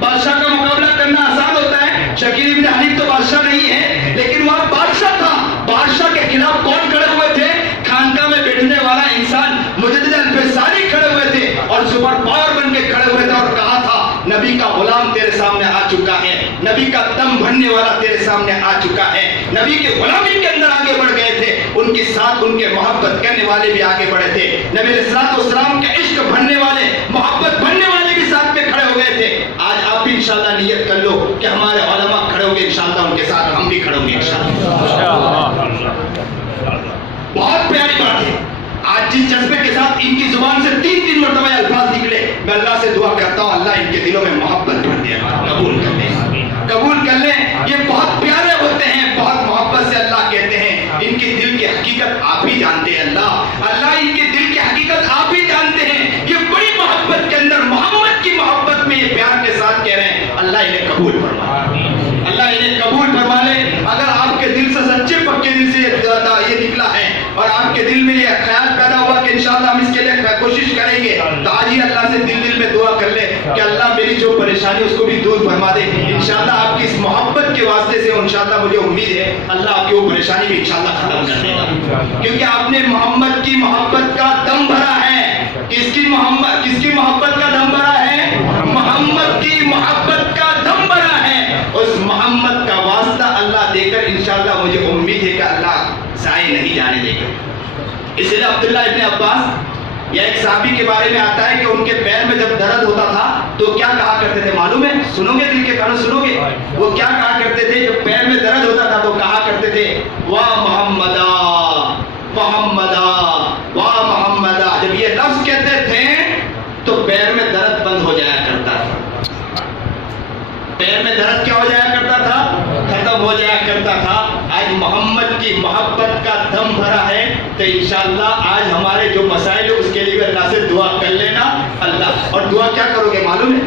بادشاہ کا مقابلہ کرنا آسان ہوتا ہے؟ شکیل ابن حنیف تو بادشاہ نہیں ہے، لیکن وہاں بادشاہ تھا۔ بادشاہ کے خلاف کون کھڑے ہوئے تھے؟ خانقاہ میں بیٹھنے والا انسان مجدد الفسانی کھڑے ہوئے تھے اور سپر پاور بن کے کھڑے ہوئے تھے اور کہا تھا نبی کا غلام تیرے سامنے آ چکا ہے، نبی کا دم بھرنے والا تیرے سامنے آ چکا ہے۔ نبی کے غلامی کے اندر آگے بڑھ گئے تھے، ان کے ساتھ ان کے محبت کرنے والے بھی آگے بڑھے تھے، نبی علیہ السلام کے عشق بھرنے والے، محبت بھرنے والے بھی ساتھ میں کھڑے ہو گئے تھے۔ آج آپ بھی انشاءاللہ نیت کر لو کہ ہمارے علماء کھڑے ہو گے انشاءاللہ، ان کے ساتھ ہم بھی کھڑے ہوں گے انشاءاللہ۔ بہت پیاری بات ہے۔ آج جس جذبے کے ساتھ ان کی زبان سے 3 مرتبہ الفاظ نکلے، میں اللہ سے دعا کرتا ہوں اللہ ان کے دلوں میں محبت بھر دے، قبول کر لیں، قبول کر لیں۔ یہ بہت پیارے ہوتے ہیں، بہت محبت سے اللہ کہتے ہیں ان کے دل کی حقیقت آپ ہی جانتے ہیں، اللہ ان کے دل کی حقیقت آپ ہی جانتے ہیں۔ یہ بڑی محبت کے اندر محمد کی محبت میں یہ پیار کے ساتھ کہہ رہے ہیں اللہ اللہ انہیں قبول فرما لے، اللہ انہیں قبول فرما لے۔ اگر آپ کے دل سے سچے پکے دل سے یہ نکلا ہے اور آپ کے دل میں یہ خیال پیدا ہوا کہ انشاءاللہ ہم اس کے لیے کوشش کریں گے، تو آج ہی اللہ سے دل میں دعا کر لے کہ اللہ میری جو پریشانی اس کو بھی دور فرما دے۔ انشاءاللہ آپ کی اس محبت کے واسطے سے انشاءاللہ مجھے امید ہے اللہ آپ کی وہ پریشانی بھی انشاءاللہ ختم کر دے گا، کیونکہ آپ نے محمد کی محبت کا دم بھرا ہے۔ کس کی محبت کا دم بھرا ہے؟ محمد کی محبت کا دم بھرا ہے۔ اس محمد کا واسطہ اللہ دے کر انشاءاللہ مجھے امید ہے کہ اللہ ضائع نہیں جانے دے گا۔ اس لیے عبداللہ ابن عباس یا ایک صحابی کے بارے میں آتا ہے کہ ان کے پیر میں جب درد ہوتا تھا تو کیا کہا کرتے تھے معلوم ہے؟ سنو گے، دل کے کانوں سنو گے، وہ کیا کہا کرتے تھے؟ جب پیر میں درد ہوتا تھا تو کہا کرتے تھے واہ محمدا محمدا واہ محمدا۔ جب یہ لفظ کہتے تھے تو پیر میں درد بند ہو جایا کرتا تھا، پیر میں درد کیا ہو جایا کرتا تھا؟ ختم ہو جایا کرتا تھا۔ آج محمد کی محبت کا دم بھرا ہے تو انشاءاللہ آج ہمارے جو مسائل ہے اس کے لیے اللہ سے دعا کر لینا۔ اللہ اور دعا کیا کرو گے معلوم ہے؟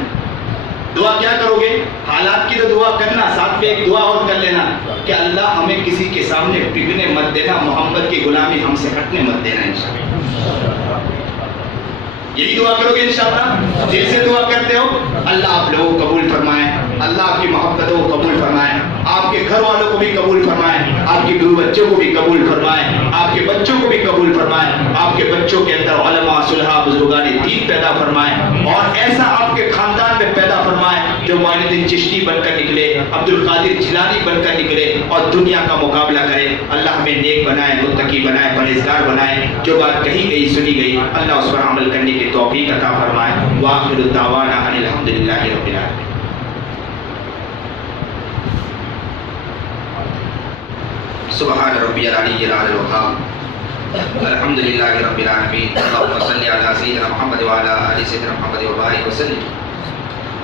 دعا کیا کرو گے؟ حالات کی تو دعا کرنا، ساتھ میں ایک دعا اور کر لینا کہ اللہ ہمیں کسی کے سامنے بکنے مت دینا، محمد کی غلامی ہم سے ہٹنے مت دینا انشاءاللہ۔ یہی دعا کرو گے انشاءاللہ؟ دل سے دعا کرتے ہو؟ اللہ آپ لوگوں کو قبول فرمائے، اللہ آپ کی محبتوں کو قبول فرمائے، آپ کے گھر والوں کو بھی قبول فرمائے، آپ کے بیوی بچوں کو بھی قبول فرمائے، آپ کے بچوں کو بھی قبول فرمائے، آپ کے بچوں کے اندر علماء صلحاء بزرگان دین پیدا فرمائے اور ایسا آپ کے خاندان میں پیدا فرمائے جو معین الدین چشتی بن کر نکلے، عبد القادر جیلانی بن کر نکلے اور دنیا کا مقابلہ کرے۔ اللہ ہمیں نیک بنائے، متقی بنائے، پرہیزگار بنائے۔ جو بات کہی گئی سنی گئی اللہ اس پر عمل کرنے کی توفیق عطا فرمائے۔ وآخر دعوانا ان الحمدللہ رب العالمین۔ سبحان ربی العلی الاعلی الوہاب الحمدللہ رب العالمین۔ اللہم صلی علی سیدنا محمد وعلی آل سیدنا محمد وبارک وسلم۔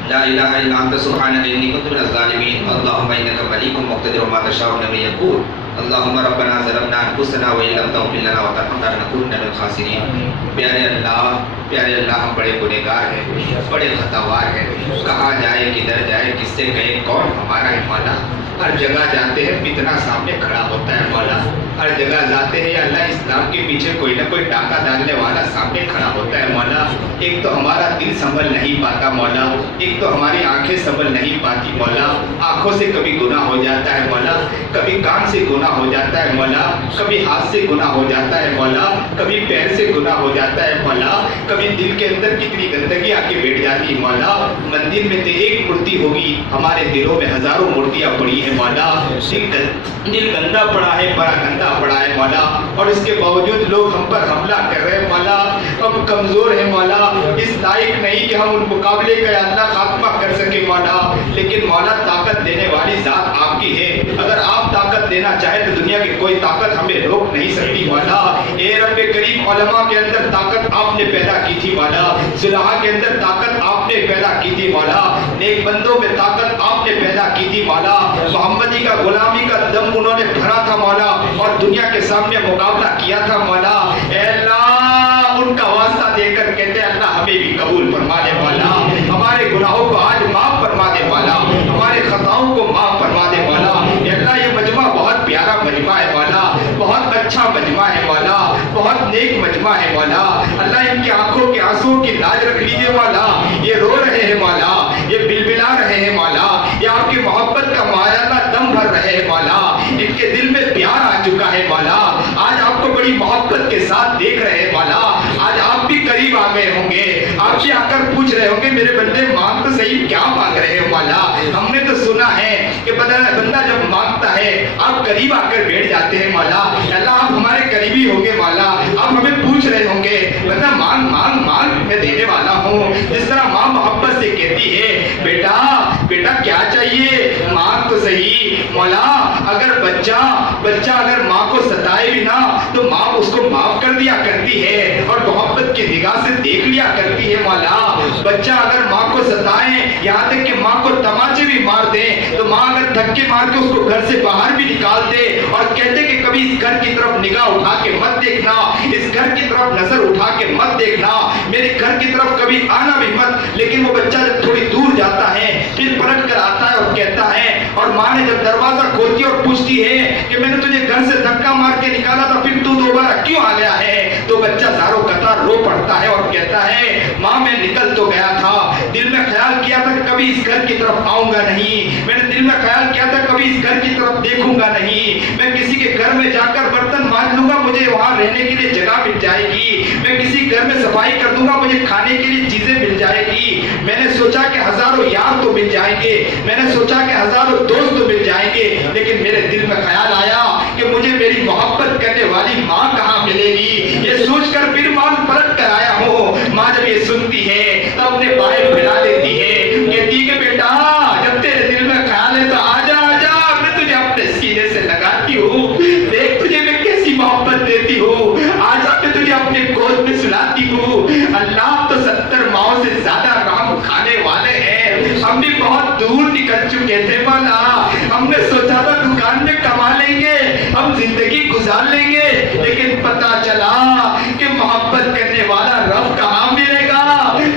لا الہ الا انت سبحانک انی کنت من الظالمین۔ اللہم انک ملیک مقتدر ما تشاء من یکون۔ اللہم ربنا ظلمنا انفسنا وان لم تغفر لنا وترحمنا لنکونن من الخاسرین۔ پیارے اللہ ہم بڑے گنہگار ہیں، بڑے خطاوار ہیں، کہاں جائے کدھر جائے کس سے کہے کون ہمارا ہے مولا۔ ہر جگہ جاتے ہیں فتنہ سامنے کھڑا ہوتا ہے مولا، ہر جگہ جاتے ہیں اللہ اسلام کے پیچھے کوئی نہ کوئی ڈاکہ ڈالنے والا سامنے کھڑا ہوتا ہے مولا۔ ایک تو ہمارا دل سنبھل نہیں پاتا مولا، ایک تو ہماری آنکھیں سنبھل نہیں پاتی مولا۔ آنکھوں سے کبھی گناہ ہو جاتا ہے مولا، کبھی کان سے گناہ ہو جاتا ہے مولا، کبھی ہاتھ سے گناہ ہو جاتا ہے مولا، کبھی پیر سے گناہ ہو جاتا ہے مولا، کبھی دل کے اندر کتنی گندگی آ کے بیٹھ جاتی ہے مولا۔ مندر میں تو ایک مورتی ہوگی، ہمارے دلوں میں ہزاروں مورتیاں پڑی ہیں مولا۔ دل گندا پڑا ہے، بڑا گندا پڑا ہے مولا، اور اس کے باوجود لوگ ہم پر حملہ کر رہے ہیں مولا۔ ہم کمزور ہیں مولا، اس لائق نہیں کہ ہم ان مقابلے کا اللہ خاتمہ کر سکے مولا، لیکن مولا طاقت دینے والی ذات آپ کی ہے۔ اگر آپ طاقت دینا چاہے تو دنیا کی کوئی طاقت ہمیں روک نہیں سکتی مولا۔ اے رب کریم، علماء کے اندر طاقت آپ نے پیدا کی تھی مولا، صلحاء کے اندر طاقت آپ نے پیدا کی تھی مولا، نیک بندوں میں طاقت آپ نے پیدا کی تھی مولا۔ محمدی کا غلامی کا دم انہوں نے بھرا تھا مولا اور دنیا کے سامنے مقابلہ کیا تھا مولا۔ اے اللہ ان کا واسطہ دے کر کہتے ہیں اللہ ہمیں بھی قبول فرما دے مولا، ہمارے گناہوں کو آج معاف فرما دے مولا، ہمارے خطاؤں کو معاف فرما دے مولا۔ اے اللہ یہ مجمع بہت پیارا مجمع ہے مولا، بہت اچھا مجمع ہے مولا، بہت نیک مجمع ہے مولا۔ اللہ ان کی آنکھوں کے آنسوں کی لاج رکھ لیجیے مولا، یہ رو رہے ہیں مولا، یہ بلبلا رہے ہیں مولا، یہ آپ کی محبت کا معاہدہ دم بھر رہے ہیں مولا، ان کے دل میں پیار آ چکا ہے مولا، آج آپ کو بڑی محبت کے ساتھ دیکھ رہے ہیں مولا، آج آپ بھی قریب آ گئے ہوں گے، آپ بھی آ کر پوچھ رہے ہوں گے میرے بندے مانگ تو صحیح کیا مانگ رہے ہیں مولا۔ ہم نے تو سنا ہے کہ بندہ جب مانگتا ہے آپ قریب آ کر بیٹھ جاتے ہیں مولا۔ اللہ آپ ہمارے قریبی ہوں گے مولا، آپ ہمیں پوچھ رہے ہوں گے بندہ مانگ مانگ مانگ میں دینے والا ہوں، جس طرح ماں محبت سے کہتی ہے بیٹا بیٹا کیا چاہیے مانگ تو صحیح مولا۔ اگر بچہ اگر ماں کو ستائے بھی نہ تو ماں اس کو معاف کر دیا کرتی ہے اور محبت کی نگاہ سے دیکھ لیا کرتی ہے مولا۔ بچہ اگر ماں کو ستائے یہاں تک کہ ماں کو تماچے بھی مار دے تو ماں اگر دھکے مار کے اس کو گھر سے باہر بھی نکال دے اور کہتے کہ کبھی اس گھر کی طرف نگاہ اٹھا کے مت دیکھنا، اس گھر کی طرف نظر اٹھا کے مت دیکھنا، میرے گھر کی طرف کبھی آنا بھی مت، لیکن وہ بچہ جب تھوڑی دور جاتا ہے پھر پلٹ کر آتا ہے اور کہتا ہے، اور ماں نے جب دروازہ کھولتی اور پوچھتی ہے کہ میں نے تجھے گھر سے دھکا مار کے نکالا تھا، پھر تو دوبارہ کیوں آ گیا ہے؟ تو بچہ زاروں قطار رو پڑتا ہے اور کہتا ہے، ماں میں نکل تو گیا تھا، دل میں خیال کیا تھا کہ کبھی اس گھر کی طرف آؤں گا نہیں، میں نے دل میں خیال کیا تھا کبھی اس گھر کی طرف دیکھوں گا نہیں، میں کسی کے گھر میں جا کر برتن مانج لوں گا، مجھے وہاں رہنے کے لیے جگہ مل جائے گی، میں کسی گھر میں صفائی کر دوں گا، مجھے کھانے کے لیے چیزیں مل جائے گی، میں نے سوچا کہ ہزاروں یار تو مل جائیں گے، میں نے سوچا کہ ہزاروں دوست تو مل جائیں گے، لیکن میرے دل میں خیال آیا کہ مجھے میری محبت کرنے والی ماں کہاں ملے گی؟ یہ سوچ کر پھر ماں پلٹ کر آیا ہوں۔ ماں جب یہ سنتی ہے تو اپنے بائیں پھیلا دیتی ہے، کہتی کہ بیٹا جب تیرے دل میں خیال ہے تو آجا آجا، میں تجھے اپنے سینے سے لگاتی ہوں، دیکھ تجھے میں کیسی محبت دیتی ہوں، آجا میں تجھے اپنے گود میں سلاتی ہوں۔ اللہ تو 70 ماؤں سے زیادہ رحم کھانے والے ہیں، ہم بھی بہت دور نکل چکے تھے مولا، ہم نے سوچا تھا دکان میں کما لیں گے، ہم زندگی گزار لیں گے، لیکن پتا چلا کہ محبت کرنے والا رب کہاں ملے گا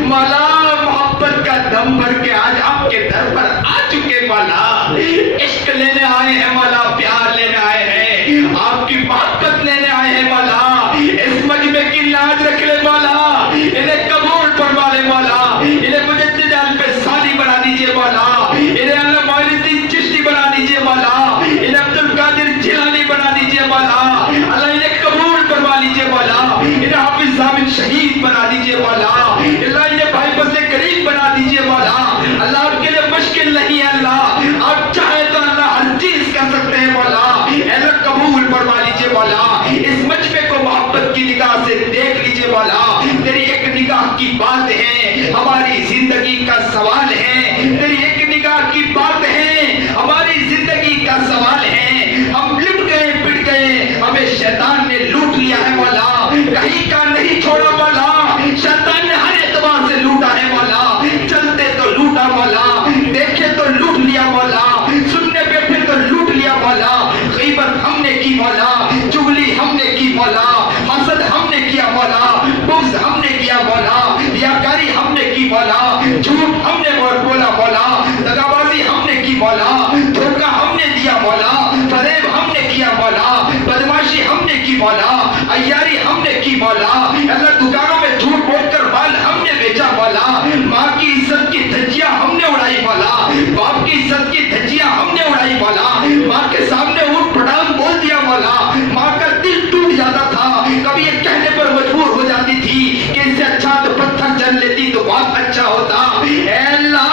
مولا۔ محبت کا دم بھر کے آج آپ کے در پر آ چکے مولا، عشق لینے آئے ہیں مولا، پیار لینے آئے ہیں، آپ کی محبت لینے آئے ہیں مولا، اس مجمع کی لاج رکھ لے مولا، انہیں قبول فرما لے مولا، انہیں مجدد الفسانی بنا دیجئے مولا، انہیں اللہ معین الدین چشتی بنا دیجئے مولا، انہیں عبد القادر جیلانی بنا دیجئے مولا، اللہ انہیں قبول فرما لیجئے مولا، انہیں حافظ ضامن شہید بنا دیجئے مولا، اللہ انہیں بھائی فضل کریم بنا دیجئے مولا، اللہ آپ کے لیے مشکل نہیں ہے اللہ، آپ چاہیں تو اللہ ہر چیز کر سکتے ہیں مولا، اللہ قبول فرما لیجئے مولا، اس مجمع کو محبت کی نگاہ سے دیکھ لیجئے مولا، تیری ایک نگاہ کی بات ہے ہماری زندگی کا سوال ہے، تیری ایک نگاہ کی بات ہے ہماری زندگی کا سوال ہے، ہم لٹ گئے پٹ گئے، ہمیں شیطان نے لوٹ لیا ہے مولا، کہیں کا نہیں چھوڑا مولا، شیطان نے ہر اعتبار سے لوٹا ہے مولا، چلتے تو لوٹا مولا، دیکھے تو لوٹ لیا مولا، سننے بیٹھے تو لوٹ لیا مولا، غیبت ہم نے کی مولا، چغلی ہم نے کی مولا، حسد ہم نے کیا مولا، بغض ہم نے کیا مولا، ریاکاری ہم نے کی مولا، جھوٹ ہم نے بولا مولا، دغابازی ہم نے کی مولا، دھوکہ ہم نے دیا مولا، فریب ہم نے کیا مولا، بدماشی ہم نے کی مولا، عیاری ہم نے کی مولا، اللہ دکانوں میں جھوٹ بول کر مال ہم نے بیچا مولا، ماں کی عزت کی دھجیاں ہم نے اڑائی مولا، باپ کی عزت کی دھجیاں ہم نے اڑائی مولا، ماں کے سامنے اونٹ پٹانگ بول دیا مولا، ماں کا دل ٹوٹ جاتا تھا، کبھی یہ کہنے پر مجبور ہو جاتی تھی کہ اس سے اچھا تو پتھر جل لیتی تو بہت اچھا ہوتا، اے اللہ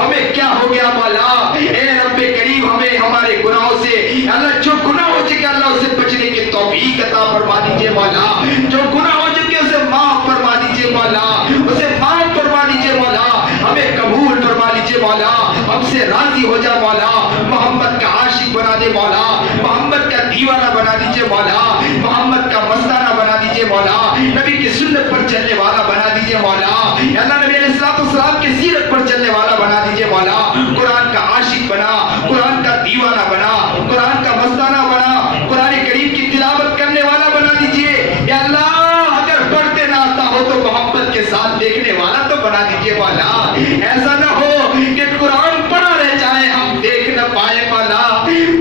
ہمیں کیا ہو گیا مولا، اے رب کریم ہمیں ہمارے گناہوں سے اللہ جو گناہ ہو چکے اللہ اسے بچنے کی توفیق عطا فرما دیجئے مولا، جو گناہ ہو چکے اسے معاف فرما دیجئے مولا، اسے معاف فرما دیجئے مولا، ہمیں قبول فرما لیجئے مولا، ہم سے راضی ہو جا مولا، محمد کا عاشق بنا دے مولا، محمد کا دیوانہ بنا دیجئے مولا، محمد کا مستانہ بنا دیجئے مولا، نبی کی سنت پر چلنے والا بنا دیجئے مولا، اللہ نبی علیہ السلام کی سیرت پر چلنے والا بنا دیجئے مولا، قرآن کا عاشق بنا، قرآن کا دیوانہ بنا، قرآن کا مستانہ بنا، قرآن کریم کی تلاوت کرنے والا بنا دیجئے، یا اللہ اگر پڑھتے نہ آتا ہو تو محبت کے ساتھ دیکھنے والا تو بنا دیجئے مولا، ایسا نہ ہو کہ قرآن پڑھا رہ جائے ہم دیکھ نہ پائے مولا،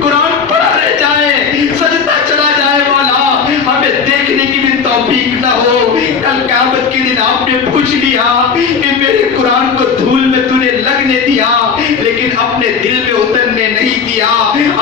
قرآن پڑھا رہ جائے سجدہ چلا جائے مولا، ہمیں دیکھنے کی بھی توفیق نہ ہو، کل قیامت کے دن آپ نے پوچھ لیا کہ میرے قرآن کو دھول میں تو نے لگنے دیا لیکن اپنے دل میں اترنے نہیں دیا،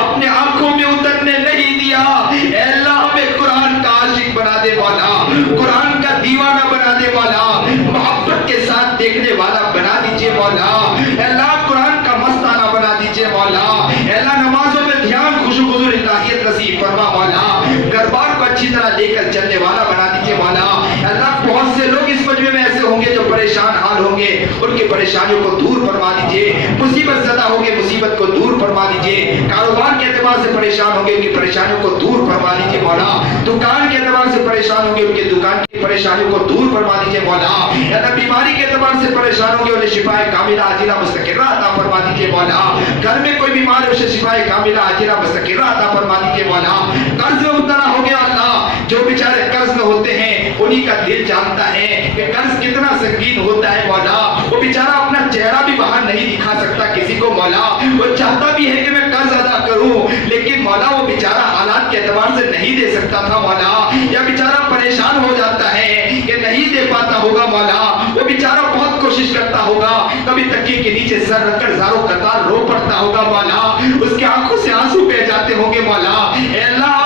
اپنے آنکھوں میں اترنے نہیں دیا، اے اللہ ہمیں قرآن کا عاشق بنا دے مولا، قرآن کا دیوانہ بنا دے مولا، محبت کے ساتھ دیکھنے والا بنا دیجئے مولا، اے اللہ قرآن کا مستانہ بنا دیجئے مولا، اے اللہ نمازوں میں دھیان خشوع حضور الہیت نصیب فرما مولا، گھر بار کو اچھی طرح لے کر چلنے والا بنا دیجئے مولا، اے اللہ بہت سے لوگ اس مجمع میں ایسے ہوں گے جو پریشان حال ہوں گے، ان کی پریشانیوں کو دور فرما دیجئے، مصیبت زدہ ہوں گے مصیبت کو دور فرما دیجئے، کاروبار کے اعتبار سے پریشان ہوں گے ان کی پریشانیوں کو دور فرما دیجئے مولا، دکان کے اعتبار سے پریشان ہوں گے ان کے دکان کی پریشانیوں کو دور فرما دیجئے مولا، یا اللہ بیماری کے اعتبار سے پریشان ہوں گے انہیں شفا کاملہ عاجلہ مستقرہ عطا فرما دیجئے مولا، گھر میں کوئی بیمار ہے اسے شفا کاملہ عاجلہ مستقرہ عطا فرما دیجئے مولا، قرض میں مبتلا ہو گیا اللہ جو بیچارے قرض میں ہوتے ہیں انہی کا دل جانتا ہے کہ قرض کتنا سنگین ہوتا ہے مولا، وہ بیچارہ اپنا چہرہ بھی باہر نہیں دکھا سکتا مولا وہ چاہتا بھی ہے کہ میں قرض ادا کروں لیکن مولا وہ بیچارہ حالات کے اعتبار سے نہیں دے سکتا تھا مولا یا بیچارہ پریشان ہو جاتا ہے کہ نہیں دے پاتا ہوگا مولا وہ بیچارہ بہت کوشش کرتا ہوگا کبھی تکیے کے نیچے سر رکھ کر زاروں قطار رو پڑتا ہوگا مولا اس کے آنکھوں سے آنسو بہ جاتے ہوں گے مولا اے اللہ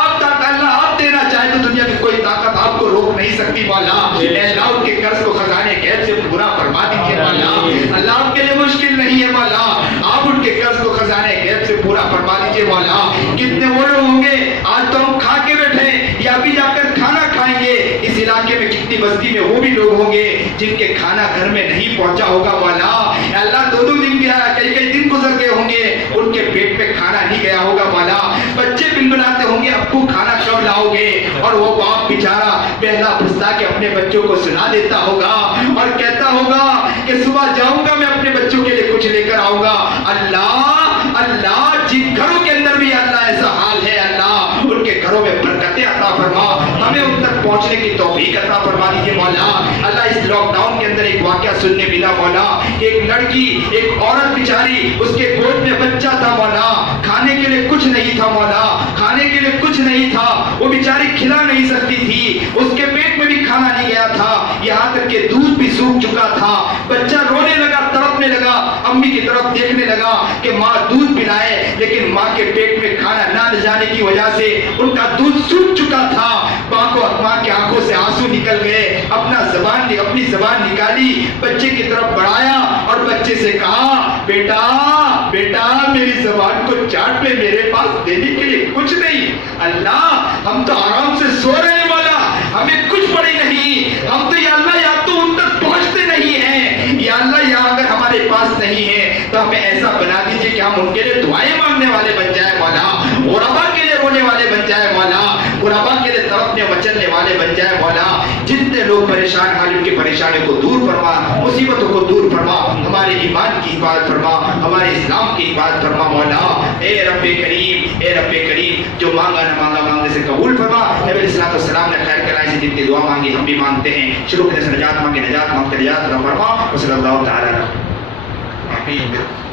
آپ دینا چاہے تو دنیا کی کوئی طاقت آپ کو روک نہیں سکتی مولا اے اللہ ان کے قرض کو خزانے غیب سے پورا فرما دیجیے مولا اللہ آپ کے لیے مشکل نہیں ہے مولا آپ ان کے قرض کو خزانے غیب سے پورا فرما دیجیے مولا کتنے وہ لوگ ہوں گے آج تو ہم کھا کے بیٹھے یا ابھی جا کر کھانا کھائیں گے اس علاقے میں کتنی بستی میں وہ بھی لوگ ہوں گے جن کے کھانا گھر میں نہیں پہنچا ہوگا مولا اے اللہ دو دن گیا کئی دن گزر گئے ہوں گے ان کے پیٹ میں کھانا نہیں گیا ہوگا مولا بچے بنبناتے ہوں گے ابو کھانا کب لاؤ گے اور وہ باپ بیچارہ بہلا پھستا کے اپنے بچوں کو سنا دیتا ہوگا اور کہتا ہوگا کہ صبح جاؤں گا میں اپنے بچوں کے لیے کچھ لے کر آؤں گا اللہ جن گھروں کے اندر بھی اللہ ایسا حال ہے اللہ ان کے گھروں میں برکتیں عطا فرما ہمیں ان تک پہنچنے کی توفیق عطا فرما دیجیے مولا اللہ اس لاک ڈاؤن کے اندر ایک واقعہ سننے ملا مولا ایک لڑکی ایک عورت بیچاری اس کے گود میں بچہ تھا مولا کھانے کے لیے کچھ نہیں تھا مولا کھانے کے لیے کچھ نہیں تھا وہ بیچاری کھلا نہیں سکتی تھی اس کے پیٹ میں بھی کھانا نہیں گیا تھا یہاں تک کہ دودھ بھی سوکھ چکا تھا بچہ رونے لگا تڑپنے لگا امی کی طرف دیکھنے لگا کہ ماں دودھ پلائے لیکن ماں کے پیٹ میں کھانا نہ جانے کی وجہ سے ان کا دودھ سوکھ چکا تھا ماں کی آنکھوں سے آنسو نکل گئے اپنی زبان نکالی بچے کی طرف بڑھایا اور بچے سے کہا بیٹا میری زبان کو چاٹ پہ میرے پاس دینے کے لیے کچھ نہیں اللہ ہم تو آرام سے سو رہے ہیں مولا ہمیں کچھ پڑی نہیں ہم تو یا اللہ یا تو ان تک پہنچتے نہیں ہیں یا اللہ یا اگر ہمارے پاس نہیں ہے تو ہمیں ایسا بنا دیجئے کہ ہم ان کے لیے دعائیں مانگنے والے بن جائے مولا غربا کے لیے رونے والے بن جائے مولا غربا کے لیے تڑپنے مچلنے والے بن جائے مولا جتنے لوگ پریشان حال ان کی پریشانی کو دور فرما مصیبتوں کو دور فرما ہمارے ایمان کی حفاظت فرما ہمارے اسلام کی حفاظت فرما مولا اے رب کریم جو مانگا نہ مانگا مانگنے سے قبول فرما نبی علیہ الصلوۃ والسلام نے خیر کلائے سے جتنی دعا مانگی ہم بھی مانگتے ہیں شروع سے نجات مانگے نجات مانگتے نجات عطا فرما صلی اللہ تعالی علیہ